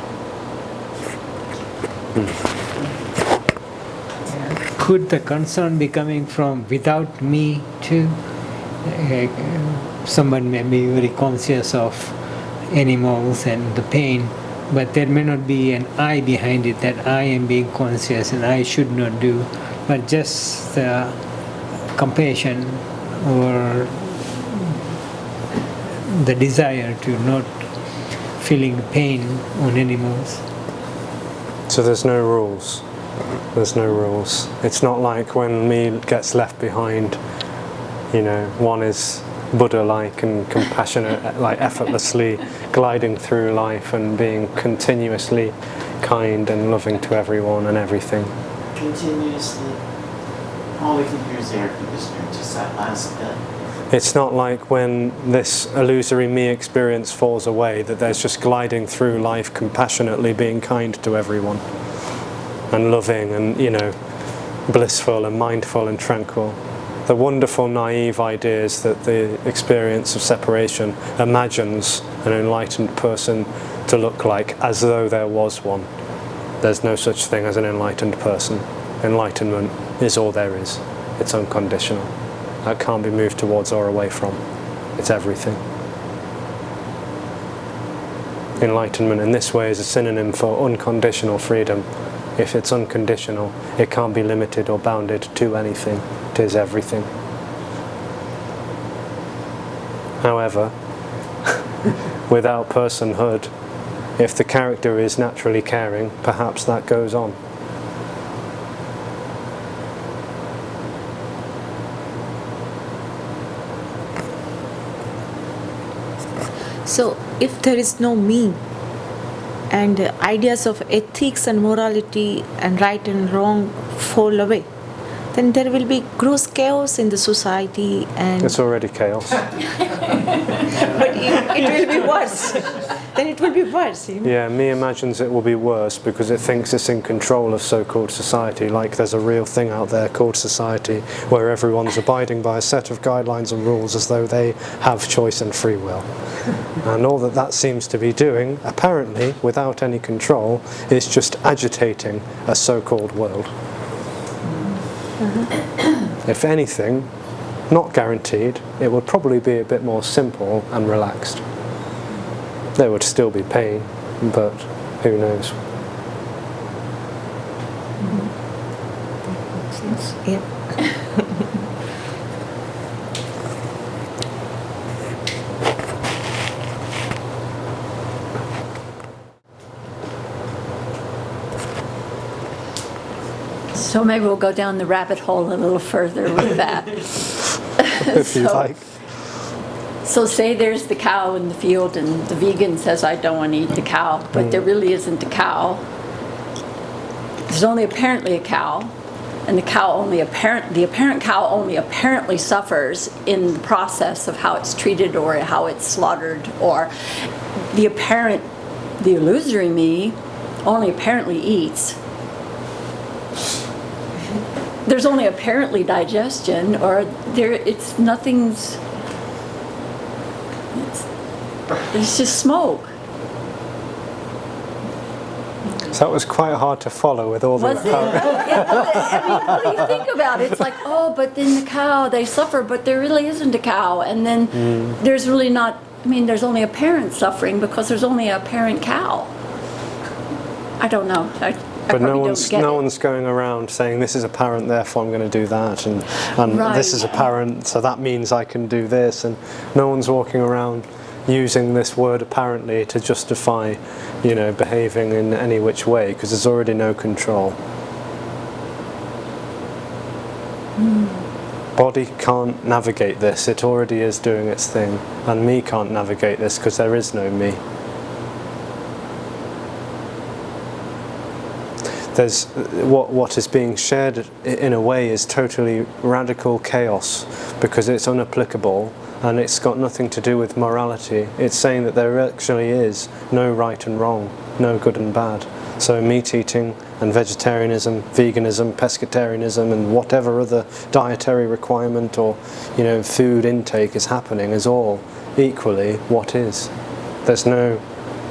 Could the concern be coming from without me too? Someone may be very conscious of animals and the pain, but there may not be an I behind it, that I am being conscious and I should not do, but just compassion or the desire to not feeling pain on animals. So there's no rules. There's no rules. It's not like when me gets left behind, one is Buddha-like and compassionate, like effortlessly gliding through life and being continuously kind and loving to everyone and everything. Continuously. All we can hear is air conditioner, just that last bit. It's not like when this illusory me experience falls away that there's just gliding through life compassionately being kind to everyone and loving and, blissful and mindful and tranquil. The wonderful naive ideas that the experience of separation imagines an enlightened person to look like as though there was one. There's no such thing as an enlightened person. Enlightenment is all there is. It's unconditional. That can't be moved towards or away from. It's everything. Enlightenment in this way is a synonym for unconditional freedom. If it's unconditional, it can't be limited or bounded to anything. It is everything. However, without personhood, if the character is naturally caring, perhaps that goes on. So, if there is no me, and ideas of ethics and morality and right and wrong fall away, then there will be gross chaos in the society, and It's already chaos. but it will be worse. Then it will be worse. Yeah, me imagines it will be worse because it thinks it's in control of so-called society, like there's a real thing out there called society where everyone's abiding by a set of guidelines and rules as though they have choice and free will. And all that seems to be doing, apparently without any control, is just agitating a so-called world. If anything, not guaranteed, it would probably be a bit more simple and relaxed. There would still be pain, but who knows? Yeah. So maybe we'll go down the rabbit hole a little further with that. If you like. So say there's the cow in the field and the vegan says, I don't want to eat the cow, but there really isn't a cow. There's only apparently a cow, and the apparent cow only apparently suffers in the process of how it's treated or how it's slaughtered, or the illusory me only apparently eats. There's only apparently digestion, or it's just smoke. So that was quite hard to follow with all the Was it? What do you think about it? It's like, oh, but then the cow, they suffer, but there really isn't a cow. And then there's really not, there's only apparent suffering because there's only a apparent cow. I don't know. But no one's going around saying this is apparent, therefore I'm going to do that, and Right. This is apparent, so that means I can do this, and no one's walking around using this word apparently to justify, behaving in any which way, because there's already no control. Body can't navigate this, it already is doing its thing, and me can't navigate this because there is no me. There's what is being shared in a way is totally radical chaos because it's unapplicable And it's got nothing to do with morality. It's saying that there actually is no right and wrong, no good and bad. So meat eating and vegetarianism, veganism, pescatarianism, and whatever other dietary requirement or, food intake is happening is all equally what is. There's no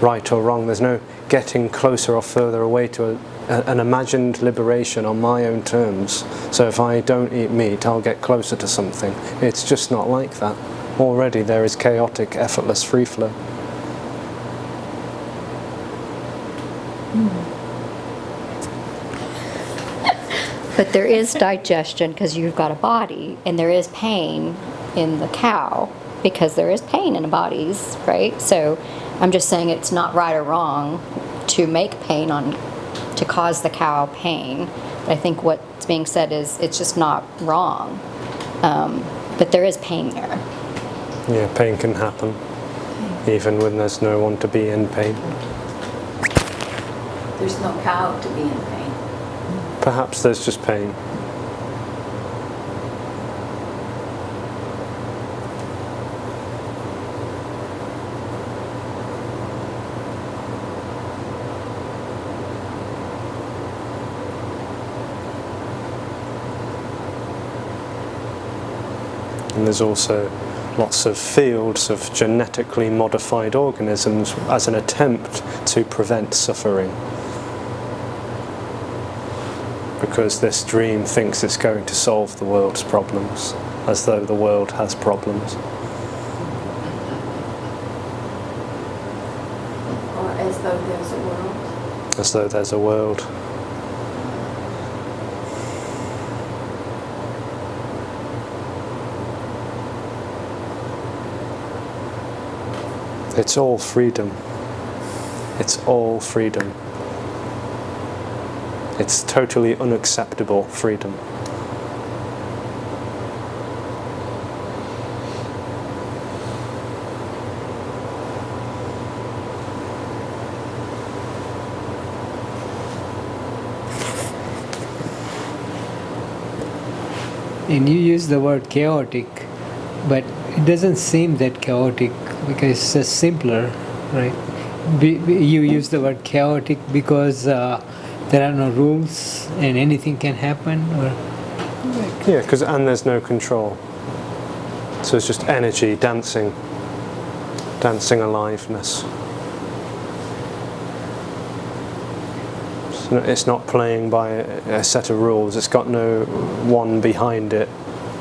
right or wrong. There's no getting closer or further away to an imagined liberation on my own terms. So if I don't eat meat, I'll get closer to something. It's just not like that. Already there is chaotic, effortless free flow. But there is digestion because you've got a body, and there is pain in the cow because there is pain in the bodies, right? So I'm just saying it's not right or wrong to make pain to cause the cow pain. But I think what's being said is it's just not wrong. But there is pain there. Yeah, pain can happen, even when there's no one to be in pain. There's no cow to be in pain. Perhaps there's just pain. And there's also lots of fields of genetically modified organisms as an attempt to prevent suffering. Because this dream thinks it's going to solve the world's problems, as though the world has problems. Or as though there's a world. As though there's a world. It's all freedom. It's all freedom. It's totally unacceptable freedom. And you use the word chaotic, but it doesn't seem that chaotic because it's just simpler, right? You use the word chaotic because there are no rules and anything can happen, or Yeah, and there's no control. So it's just energy dancing aliveness. It's not playing by a set of rules. It's got no one behind it,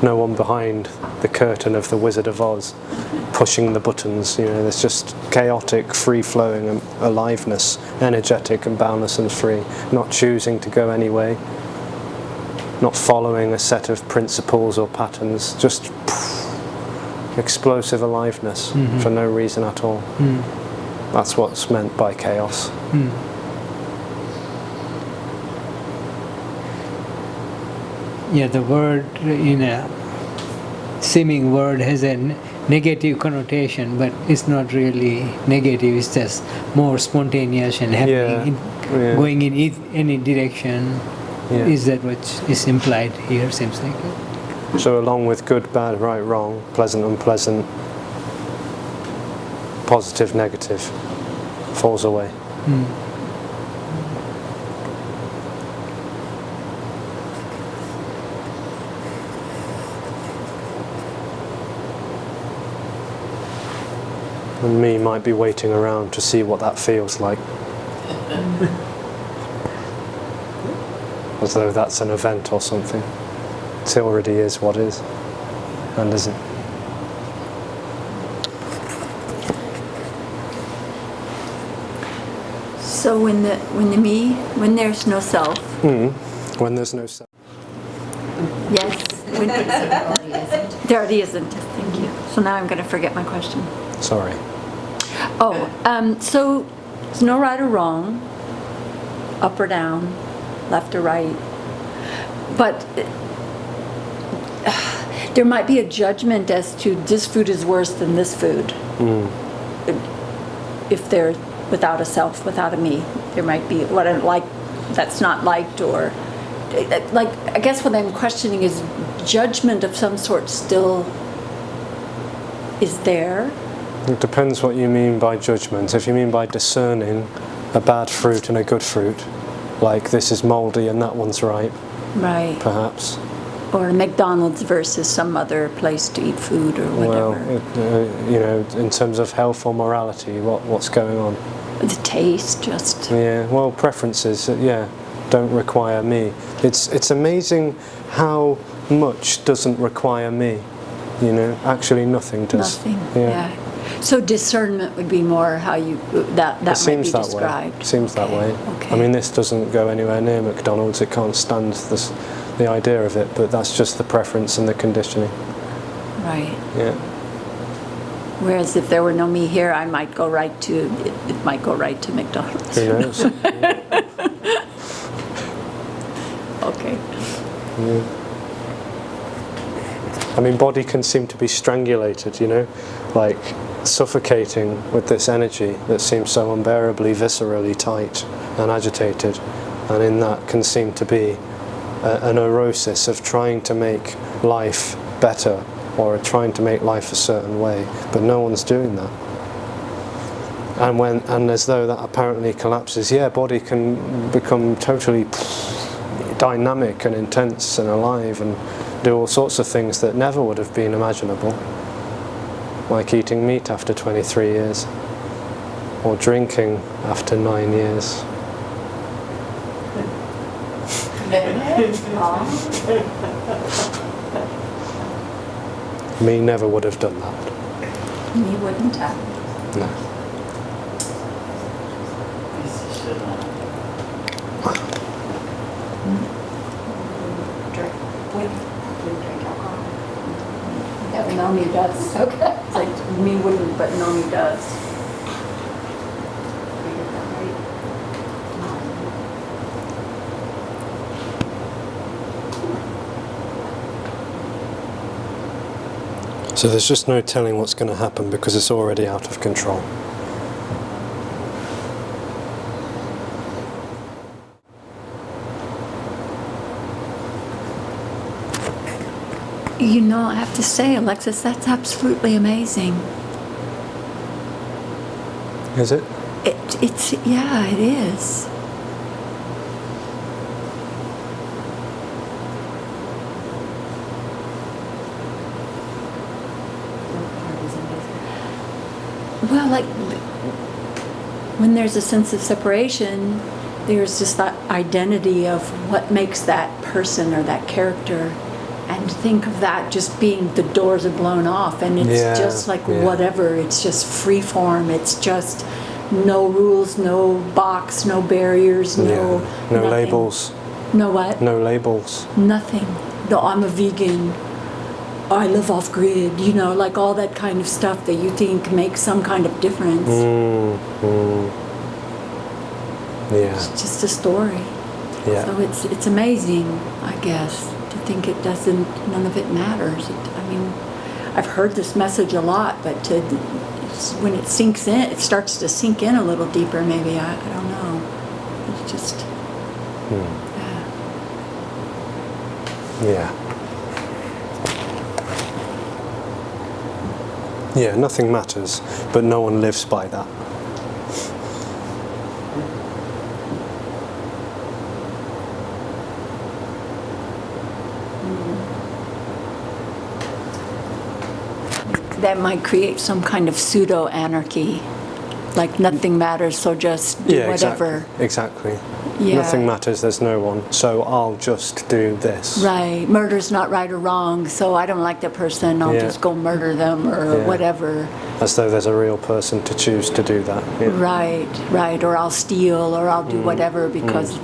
no one behind the curtain of the Wizard of Oz, pushing the buttons. There's just chaotic, free-flowing aliveness, energetic and boundless and free, not choosing to go any way, not following a set of principles or patterns, just explosive aliveness for no reason at all. That's what's meant by chaos. Yeah, the word in a seeming word has a negative connotation, but it's not really negative. It's just more spontaneous and happening, going in any direction. Yeah. Is that what is implied here? Seems like it. So along with good, bad, right, wrong, pleasant, unpleasant, positive, negative, falls away. And me might be waiting around to see what that feels like. As though that's an event or something. It already is what is, and isn't. So when there's no self. When there's no self. Yes. There already isn't. Thank you. So now I'm going to forget my question. Sorry. So there's no right or wrong, up or down, left or right, but there might be a judgment as to this food is worse than this food. If they're without a self, without a me, there might be what I like that's not liked, or like I guess what I'm questioning is judgment of some sort still is there. It depends what you mean by judgment. If you mean by discerning a bad fruit and a good fruit, like this is mouldy and that one's ripe, Right. perhaps. Or McDonald's versus some other place to eat food or Well, whatever. in terms of health or morality, what's going on? The taste, just. Yeah, well, preferences, don't require me. It's amazing how much doesn't require me. Actually nothing does. Nothing. Yeah. So discernment would be more how you that It might seems be that described. way. Seems that way. Okay. I mean, this doesn't go anywhere near McDonald's. It can't stand the idea of it, but that's just the preference and the conditioning. Right. Yeah. Whereas if there were no me here, I might go right to it might go right to McDonald's. Who knows? Okay. Yeah. I mean, body can seem to be strangulated, like suffocating with this energy that seems so unbearably viscerally tight and agitated, and in that can seem to be a neurosis of trying to make life better or trying to make life a certain way, but no one's doing that. And as though that apparently collapses, body can become totally dynamic and intense and alive and do all sorts of things that never would have been imaginable, like eating meat after 23 years or drinking after 9 years. Me never would have done that. Me wouldn't have. No. Yes, you should have. Drink alcohol. Yeah, Naomi does. Okay. It's like me wouldn't, but Naomi does. So there's just no telling what's going to happen because it's already out of control. I have to say, Alexis, that's absolutely amazing. Is it? It is. Well, like when there's a sense of separation, there's just that identity of what makes that person or that character, and think of that just being the doors are blown off, and it's just like whatever. It's just free form. It's just no rules, no box, no barriers, no nothing. Labels. No what? No labels. Nothing. No, I'm a vegan. I live off grid, like all that kind of stuff that you think makes some kind of difference. Yeah. It's just a story. Yeah. So it's amazing, I guess, to think none of it matters. I've heard this message a lot, but when it sinks in, it starts to sink in a little deeper maybe, I don't know. It's just, Yeah. Yeah, nothing matters, but no one lives by that. that might create some kind of pseudo-anarchy. Like nothing matters, so just do whatever. Exactly. Yeah. Nothing matters, there's no one, so I'll just do this. Right. Murder's not right or wrong, so I don't like that person, I'll just go murder them or whatever. As though there's a real person to choose to do that. Yeah. Right. Or I'll steal or I'll do whatever because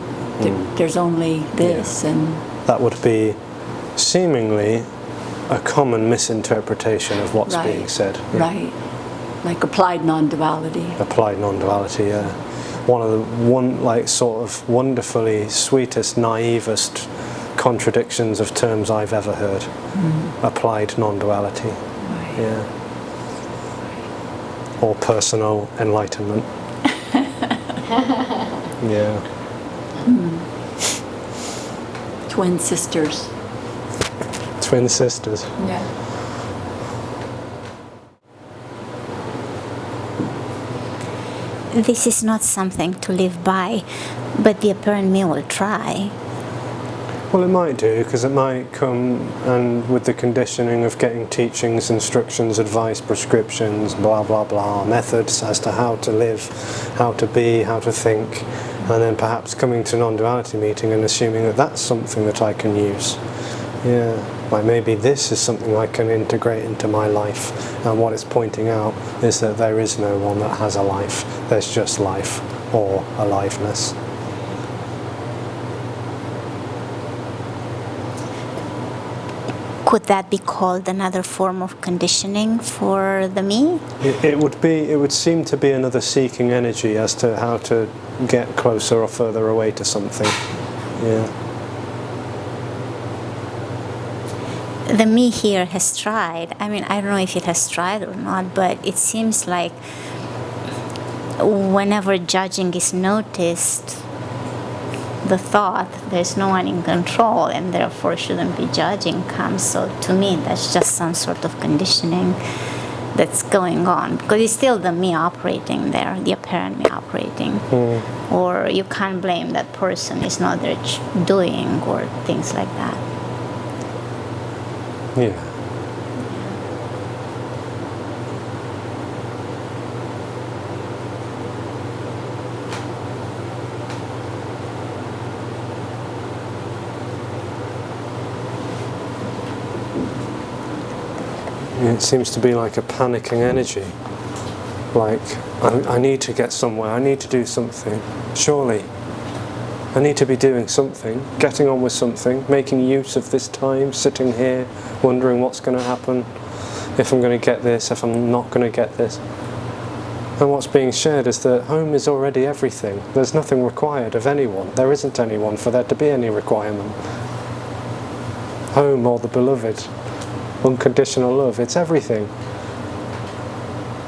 there's only this. And that would be seemingly a common misinterpretation of what's being said. Yeah. Right. Like applied non-duality. Applied non-duality, yeah. One of the sort of wonderfully sweetest, naivest contradictions of terms I've ever heard. Applied non-duality. Right. Yeah. Or personal enlightenment. Yeah. Twin sisters. Twin sisters. Yeah. this is not something to live by, but the apparent me will try. Well, it might do, because it might come and with the conditioning of getting teachings, instructions, advice, prescriptions, blah, blah, blah, methods as to how to live, how to be, how to think, and then perhaps coming to non-duality meeting and assuming that that's something that I can use. Yeah, like maybe this is something I can integrate into my life, and what it's pointing out is that there is no one that has a life, there's just life, or aliveness. Could that be called another form of conditioning for the me? It would seem to be another seeking energy as to how to get closer or further away to something. Yeah. The me here has tried. I mean, I don't know if it has tried or not, but it seems like whenever judging is noticed, the thought there's no one in control and therefore shouldn't be judging comes. So to me, that's just some sort of conditioning that's going on, because it's still the me operating there, the apparent me operating. Or you can't blame that person, it's not their doing, or things like that. Yeah. It seems to be like a panicking energy. Like, I need to get somewhere, I need to do something. Surely, I need to be doing something, getting on with something, making use of this time, sitting here, wondering what's going to happen, if I'm going to get this, if I'm not going to get this. And what's being shared is that home is already everything. There's nothing required of anyone. There isn't anyone for there to be any requirement. Home, or the beloved, unconditional love, it's everything.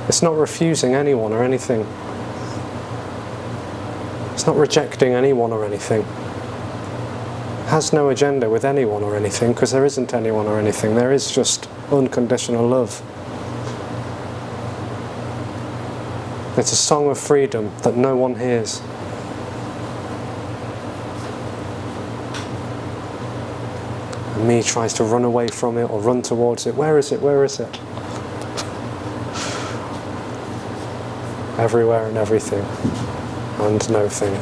It's not refusing anyone or anything. It's not rejecting anyone or anything. It has no agenda with anyone or anything, because there isn't anyone or anything. There is just unconditional love. It's a song of freedom that no one hears. And me tries to run away from it or run towards it. Where is it? Where is it? Everywhere and everything, and no thing.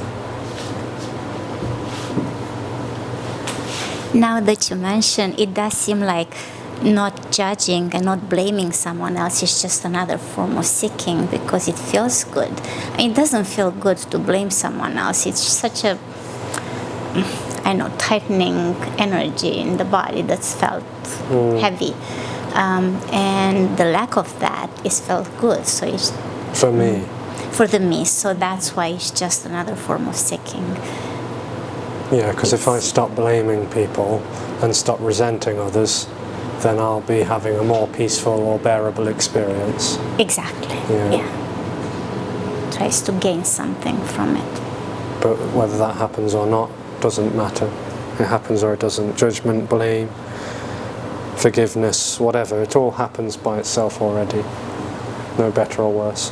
Now that you mention, it does seem like not judging and not blaming someone else is just another form of seeking, because it feels good. It doesn't feel good to blame someone else. It's such a, tightening energy in the body that's felt heavy. And the lack of that is felt good. So it's For me. For the me. So that's why it's just another form of seeking. Yeah, because if I stop blaming people and stop resenting others, then I'll be having a more peaceful or bearable experience. Exactly. Yeah. Tries to gain something from it. But whether that happens or not doesn't matter. It happens or it doesn't. Judgment, blame, forgiveness, whatever, it all happens by itself already. No better or worse.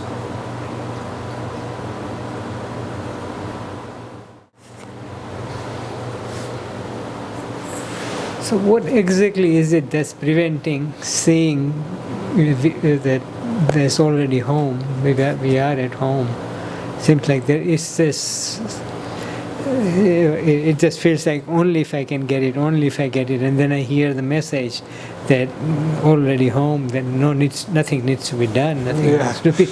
So what exactly is it that's preventing seeing that there's already home? We are at home. Seems like there is this. It just feels like only if I can get it, only if I get it, and then I hear the message that already home, that nothing needs to be done, nothing needs to be.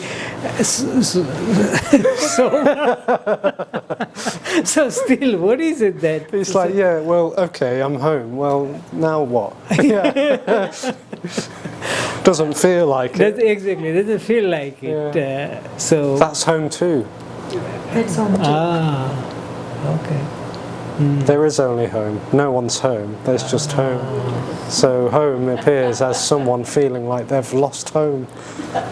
So still, what is it that? It's like, yeah, well, okay, I'm home. Well, now what? Yeah. Doesn't feel like it. Exactly, doesn't feel like it. Yeah. So that's home too. That's home too. Okay. There is only home. No one's home. There's just home. So home appears as someone feeling like they've lost home.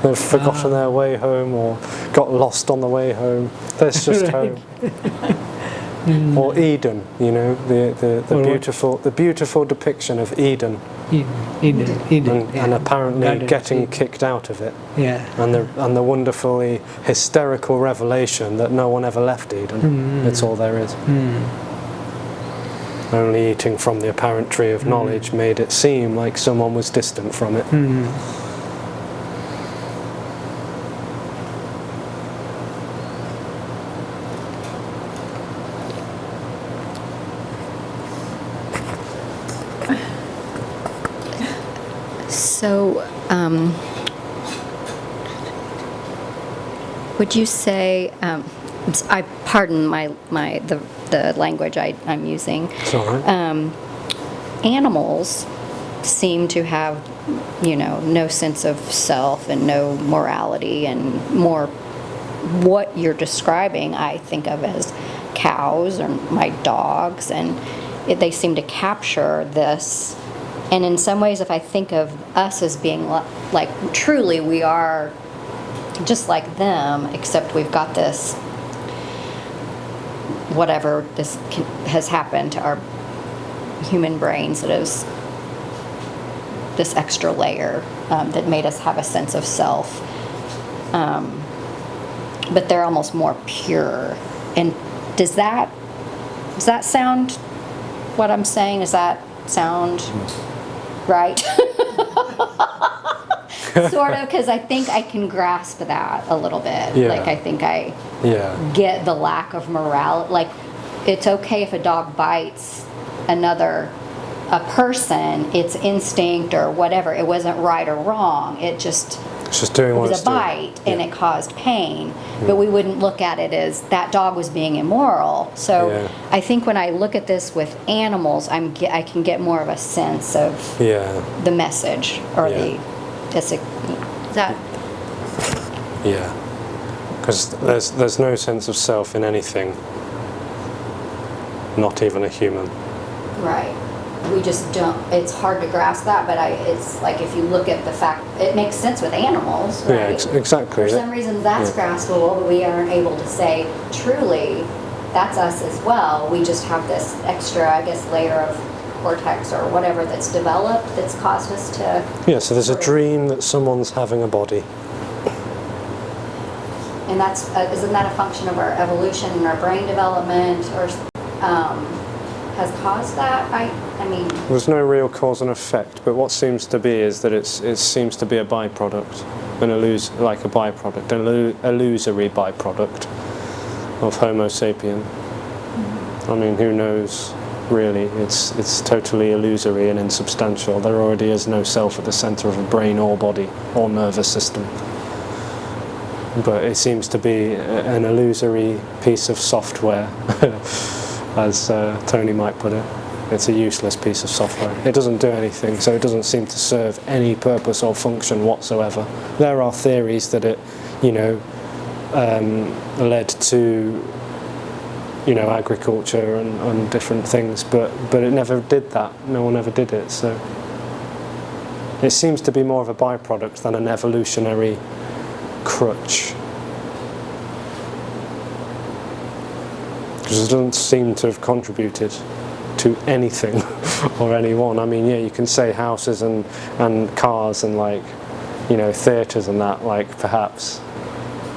They've forgotten their way home or got lost on the way home. There's just home. Or Eden, the beautiful depiction of Eden. Eden, and apparently Garden of getting Eden. kicked out of it. Yeah. And the wonderfully hysterical revelation that no one ever left Eden. It's all there is. Only eating from the apparent tree of knowledge made it seem like someone was distant from it. So, would you say, I pardon the language I'm using. It's all right. Animals seem to have, no sense of self and no morality, and more what you're describing I think of as cows or my dogs, and they seem to capture this. And in some ways, if I think of us as being like truly we are just like them, except we've got this, whatever has happened to our human brains that is this extra layer that made us have a sense of self. But they're almost more pure. And does that sound what I'm saying? Does that sound right? Sort of, because I think I can grasp that a little bit. Yeah. Like I think I Yeah. get the lack of morality. Like it's okay if a dog bites a person, its instinct or whatever, it wasn't right or wrong. It's just doing it what was it's a doing. bite and it caused pain, but we wouldn't look at it as that dog was being immoral. So Yeah. I think when I look at this with animals, I can get more of a sense of Yeah. the message or Yeah. is that Yeah. Because there's no sense of self in anything, not even a human. right? We just don't. It's hard to grasp that, but it's like if you look at the fact, it makes sense with animals, right? Yeah, exactly. For some reason, that's graspable, but we aren't able to say truly that's us as well. We just have this extra, I guess, layer of cortex or whatever that's developed that's caused us to. Yeah, so there's a dream that someone's having a body. And that's isn't that a function of our evolution and our brain development, or has caused that? I mean. There's no real cause and effect, but what seems to be is that it seems to be a byproduct, an illusory byproduct of Homo sapien. I mean, who knows? Really, it's totally illusory and insubstantial. There already is no self at the center of a brain or body or nervous system. But it seems to be an illusory piece of software, as Tony might put it. It's a useless piece of software. It doesn't do anything, so it doesn't seem to serve any purpose or function whatsoever. There are theories that it, led to, agriculture and different things, but it never did that. No one ever did it, so it seems to be more of a byproduct than an evolutionary crutch. Because it doesn't seem to have contributed to anything or anyone. I mean, yeah, you can say houses and cars and theatres and that, perhaps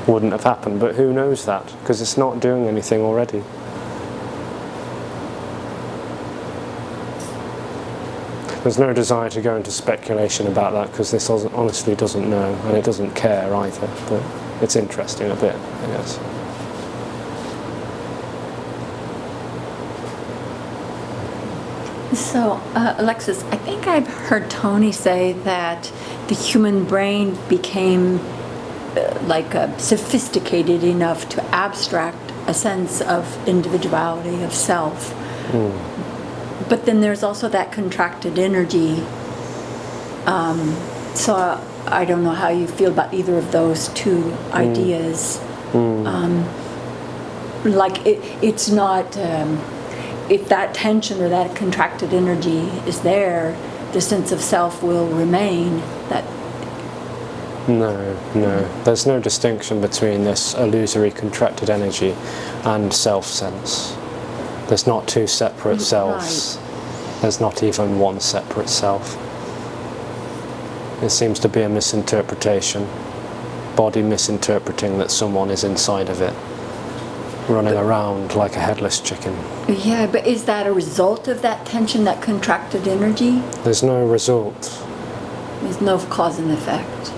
wouldn't have happened, but who knows that? Because it's not doing anything already. There's no desire to go into speculation about that, because this honestly doesn't know, and it doesn't care either, but it's interesting a bit, I guess. So, Alexis, I think I've heard Tony say that the human brain became sophisticated enough to abstract a sense of individuality, of self. But then there's also that contracted energy. So I don't know how you feel about either of those two ideas. It's not... if that tension or that contracted energy is there, the sense of self will remain. No. There's no distinction between this illusory contracted energy and self-sense. There's not two separate selves. Right. There's not even one separate self. It seems to be a misinterpretation. Body misinterpreting that someone is inside of it, running around like a headless chicken. Yeah, but is that a result of that tension, that contracted energy? There's no result. There's no cause and effect,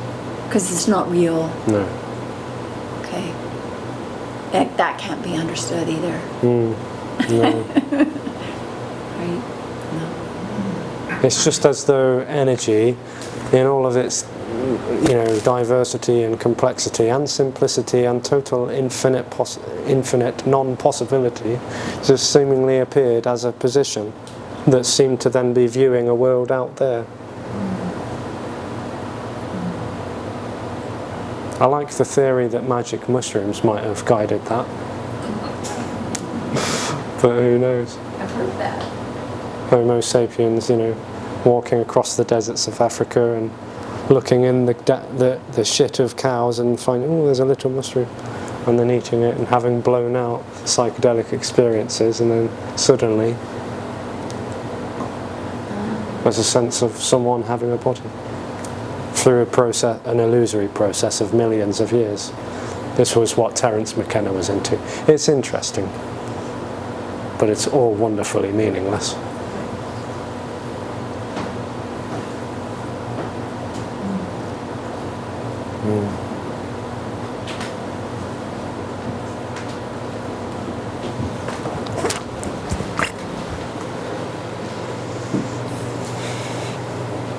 because it's not real. No. Okay. That can't be understood either. No. Right? It's just as though energy, in all of its, diversity and complexity and simplicity and total infinite non-possibility, just seemingly appeared as a position that seemed to then be viewing a world out there. I like the theory that magic mushrooms might have guided that. But who knows? I've heard that. Homo sapiens, walking across the deserts of Africa and looking in the shit of cows and finding, oh, there's a little mushroom, and then eating it and having blown out psychedelic experiences, and then suddenly there's a sense of someone having a body through an illusory process of millions of years. This was what Terence McKenna was into. It's interesting, but it's all wonderfully meaningless.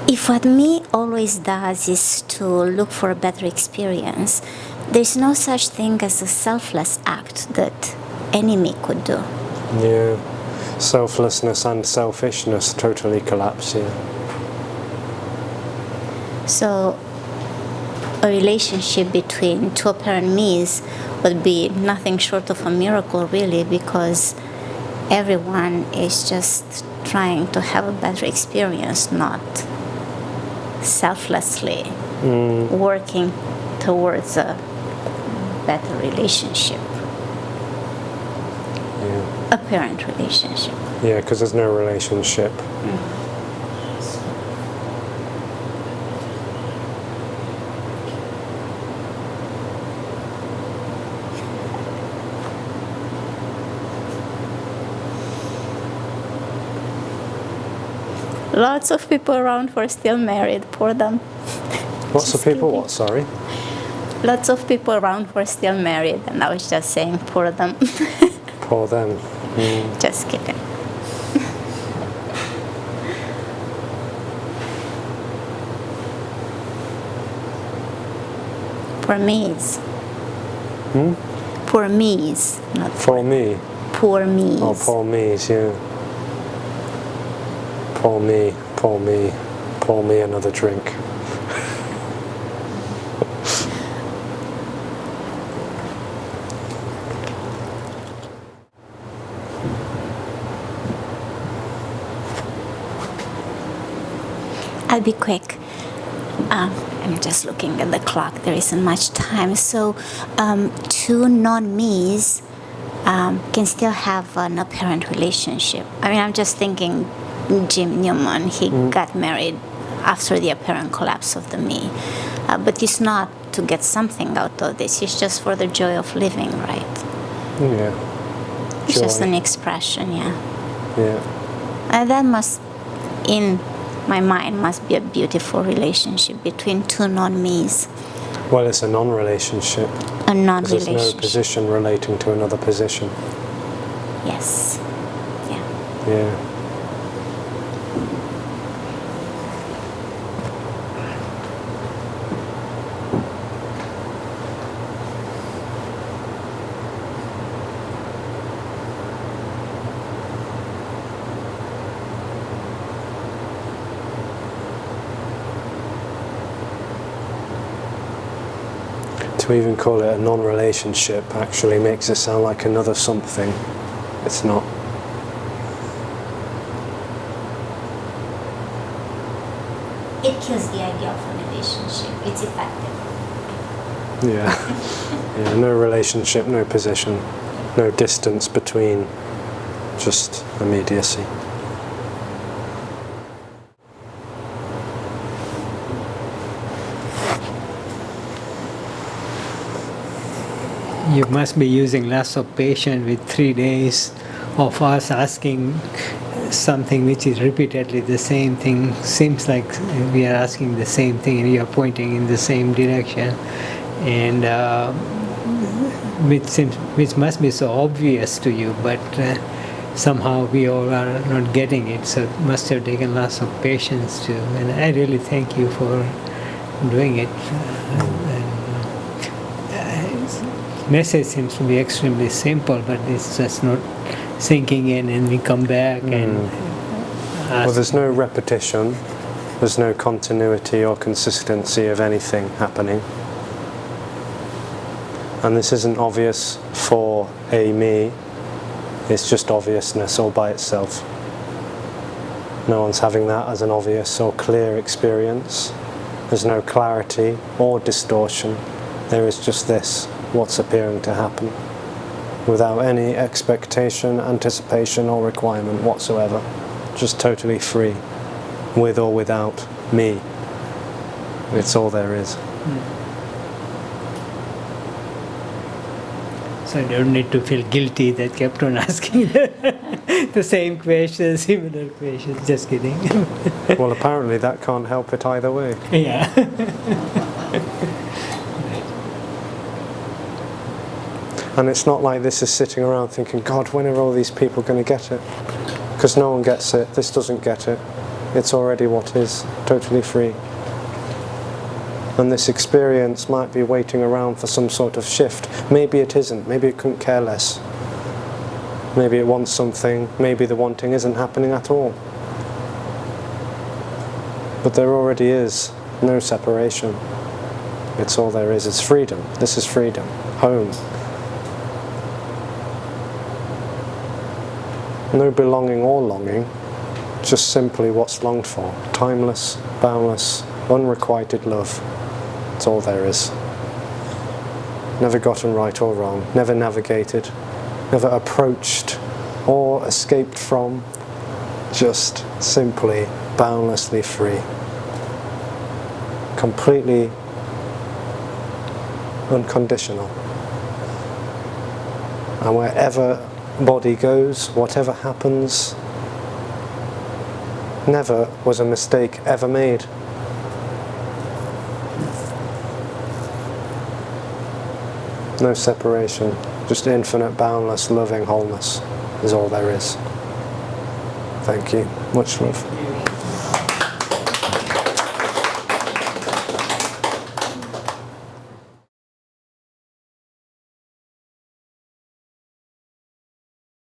If what me always does is to look for a better experience, there's no such thing as a selfless act that any me could do. Yeah, selflessness and selfishness totally collapse here. So a relationship between two apparent me's would be nothing short of a miracle, really, because everyone is just trying to have a better experience, not selflessly working towards a better relationship, apparent relationship. Yeah, because there's no relationship. Lots of people around who are still married, poor them. Lots of people, what, sorry? Lots of people around who are still married, and I was just saying, poor them. Poor them. Just kidding. Poor me's. Poor me's, not For me. poor me's. Oh, poor me's, yeah. Pour me another drink. I'll be quick. I'm just looking at the clock. There isn't much time. So, two non-me's can still have an apparent relationship. I mean, I'm just thinking Jim Newman, he got married after the apparent collapse of the me. But it's not to get something out of this. It's just for the joy of living, right? Yeah. It's just Joy. an expression, yeah. Yeah. And that must, in my mind, must be a beautiful relationship between two non-me's. Well, it's a non-relationship. A 'Cause non-relationship. there's no position relating to another position. Yes. Yeah. Yeah. To even call it a non-relationship actually makes it sound like another something. It's not. It kills the idea of a relationship. It's effective. Yeah. Yeah, no relationship, no position, no distance between, just immediacy. you must be using lots of patience with 3 days of us asking something which is repeatedly the same thing. Seems like we are asking the same thing and you are pointing in the same direction, and which must be so obvious to you, but somehow we all are not getting it. So it must have taken lots of patience too, and I really thank you for doing it. Message seems to be extremely simple, but it's just not sinking in, and we come back and ask. Well, there's no repetition, there's no continuity or consistency of anything happening. And this isn't obvious for a me, it's just obviousness all by itself. No one's having that as an obvious or clear experience. There's no clarity or distortion. There is just this, what's appearing to happen, without any expectation, anticipation or requirement whatsoever. Just totally free, with or without me. It's all there is. So I don't need to feel guilty that kept on asking the same questions, similar questions. Just kidding. Well, apparently that can't help it either way. Yeah. And it's not like this is sitting around thinking, God, when are all these people going to get it? Because no one gets it. This doesn't get it. It's already what is, totally free. And this experience might be waiting around for some sort of shift. Maybe it isn't. Maybe it couldn't care less. Maybe it wants something. Maybe the wanting isn't happening at all. But there already is no separation. It's all there is. It's freedom. This is freedom. Home. No belonging or longing. Just simply what's longed for. Timeless, boundless, unrequited love. It's all there is. Never gotten right or wrong, never navigated, never approached or escaped from, just simply boundlessly free. Completely unconditional. And wherever body goes, whatever happens, never was a mistake ever made. No separation, just infinite, boundless, loving wholeness is all there is. Thank you. Much love.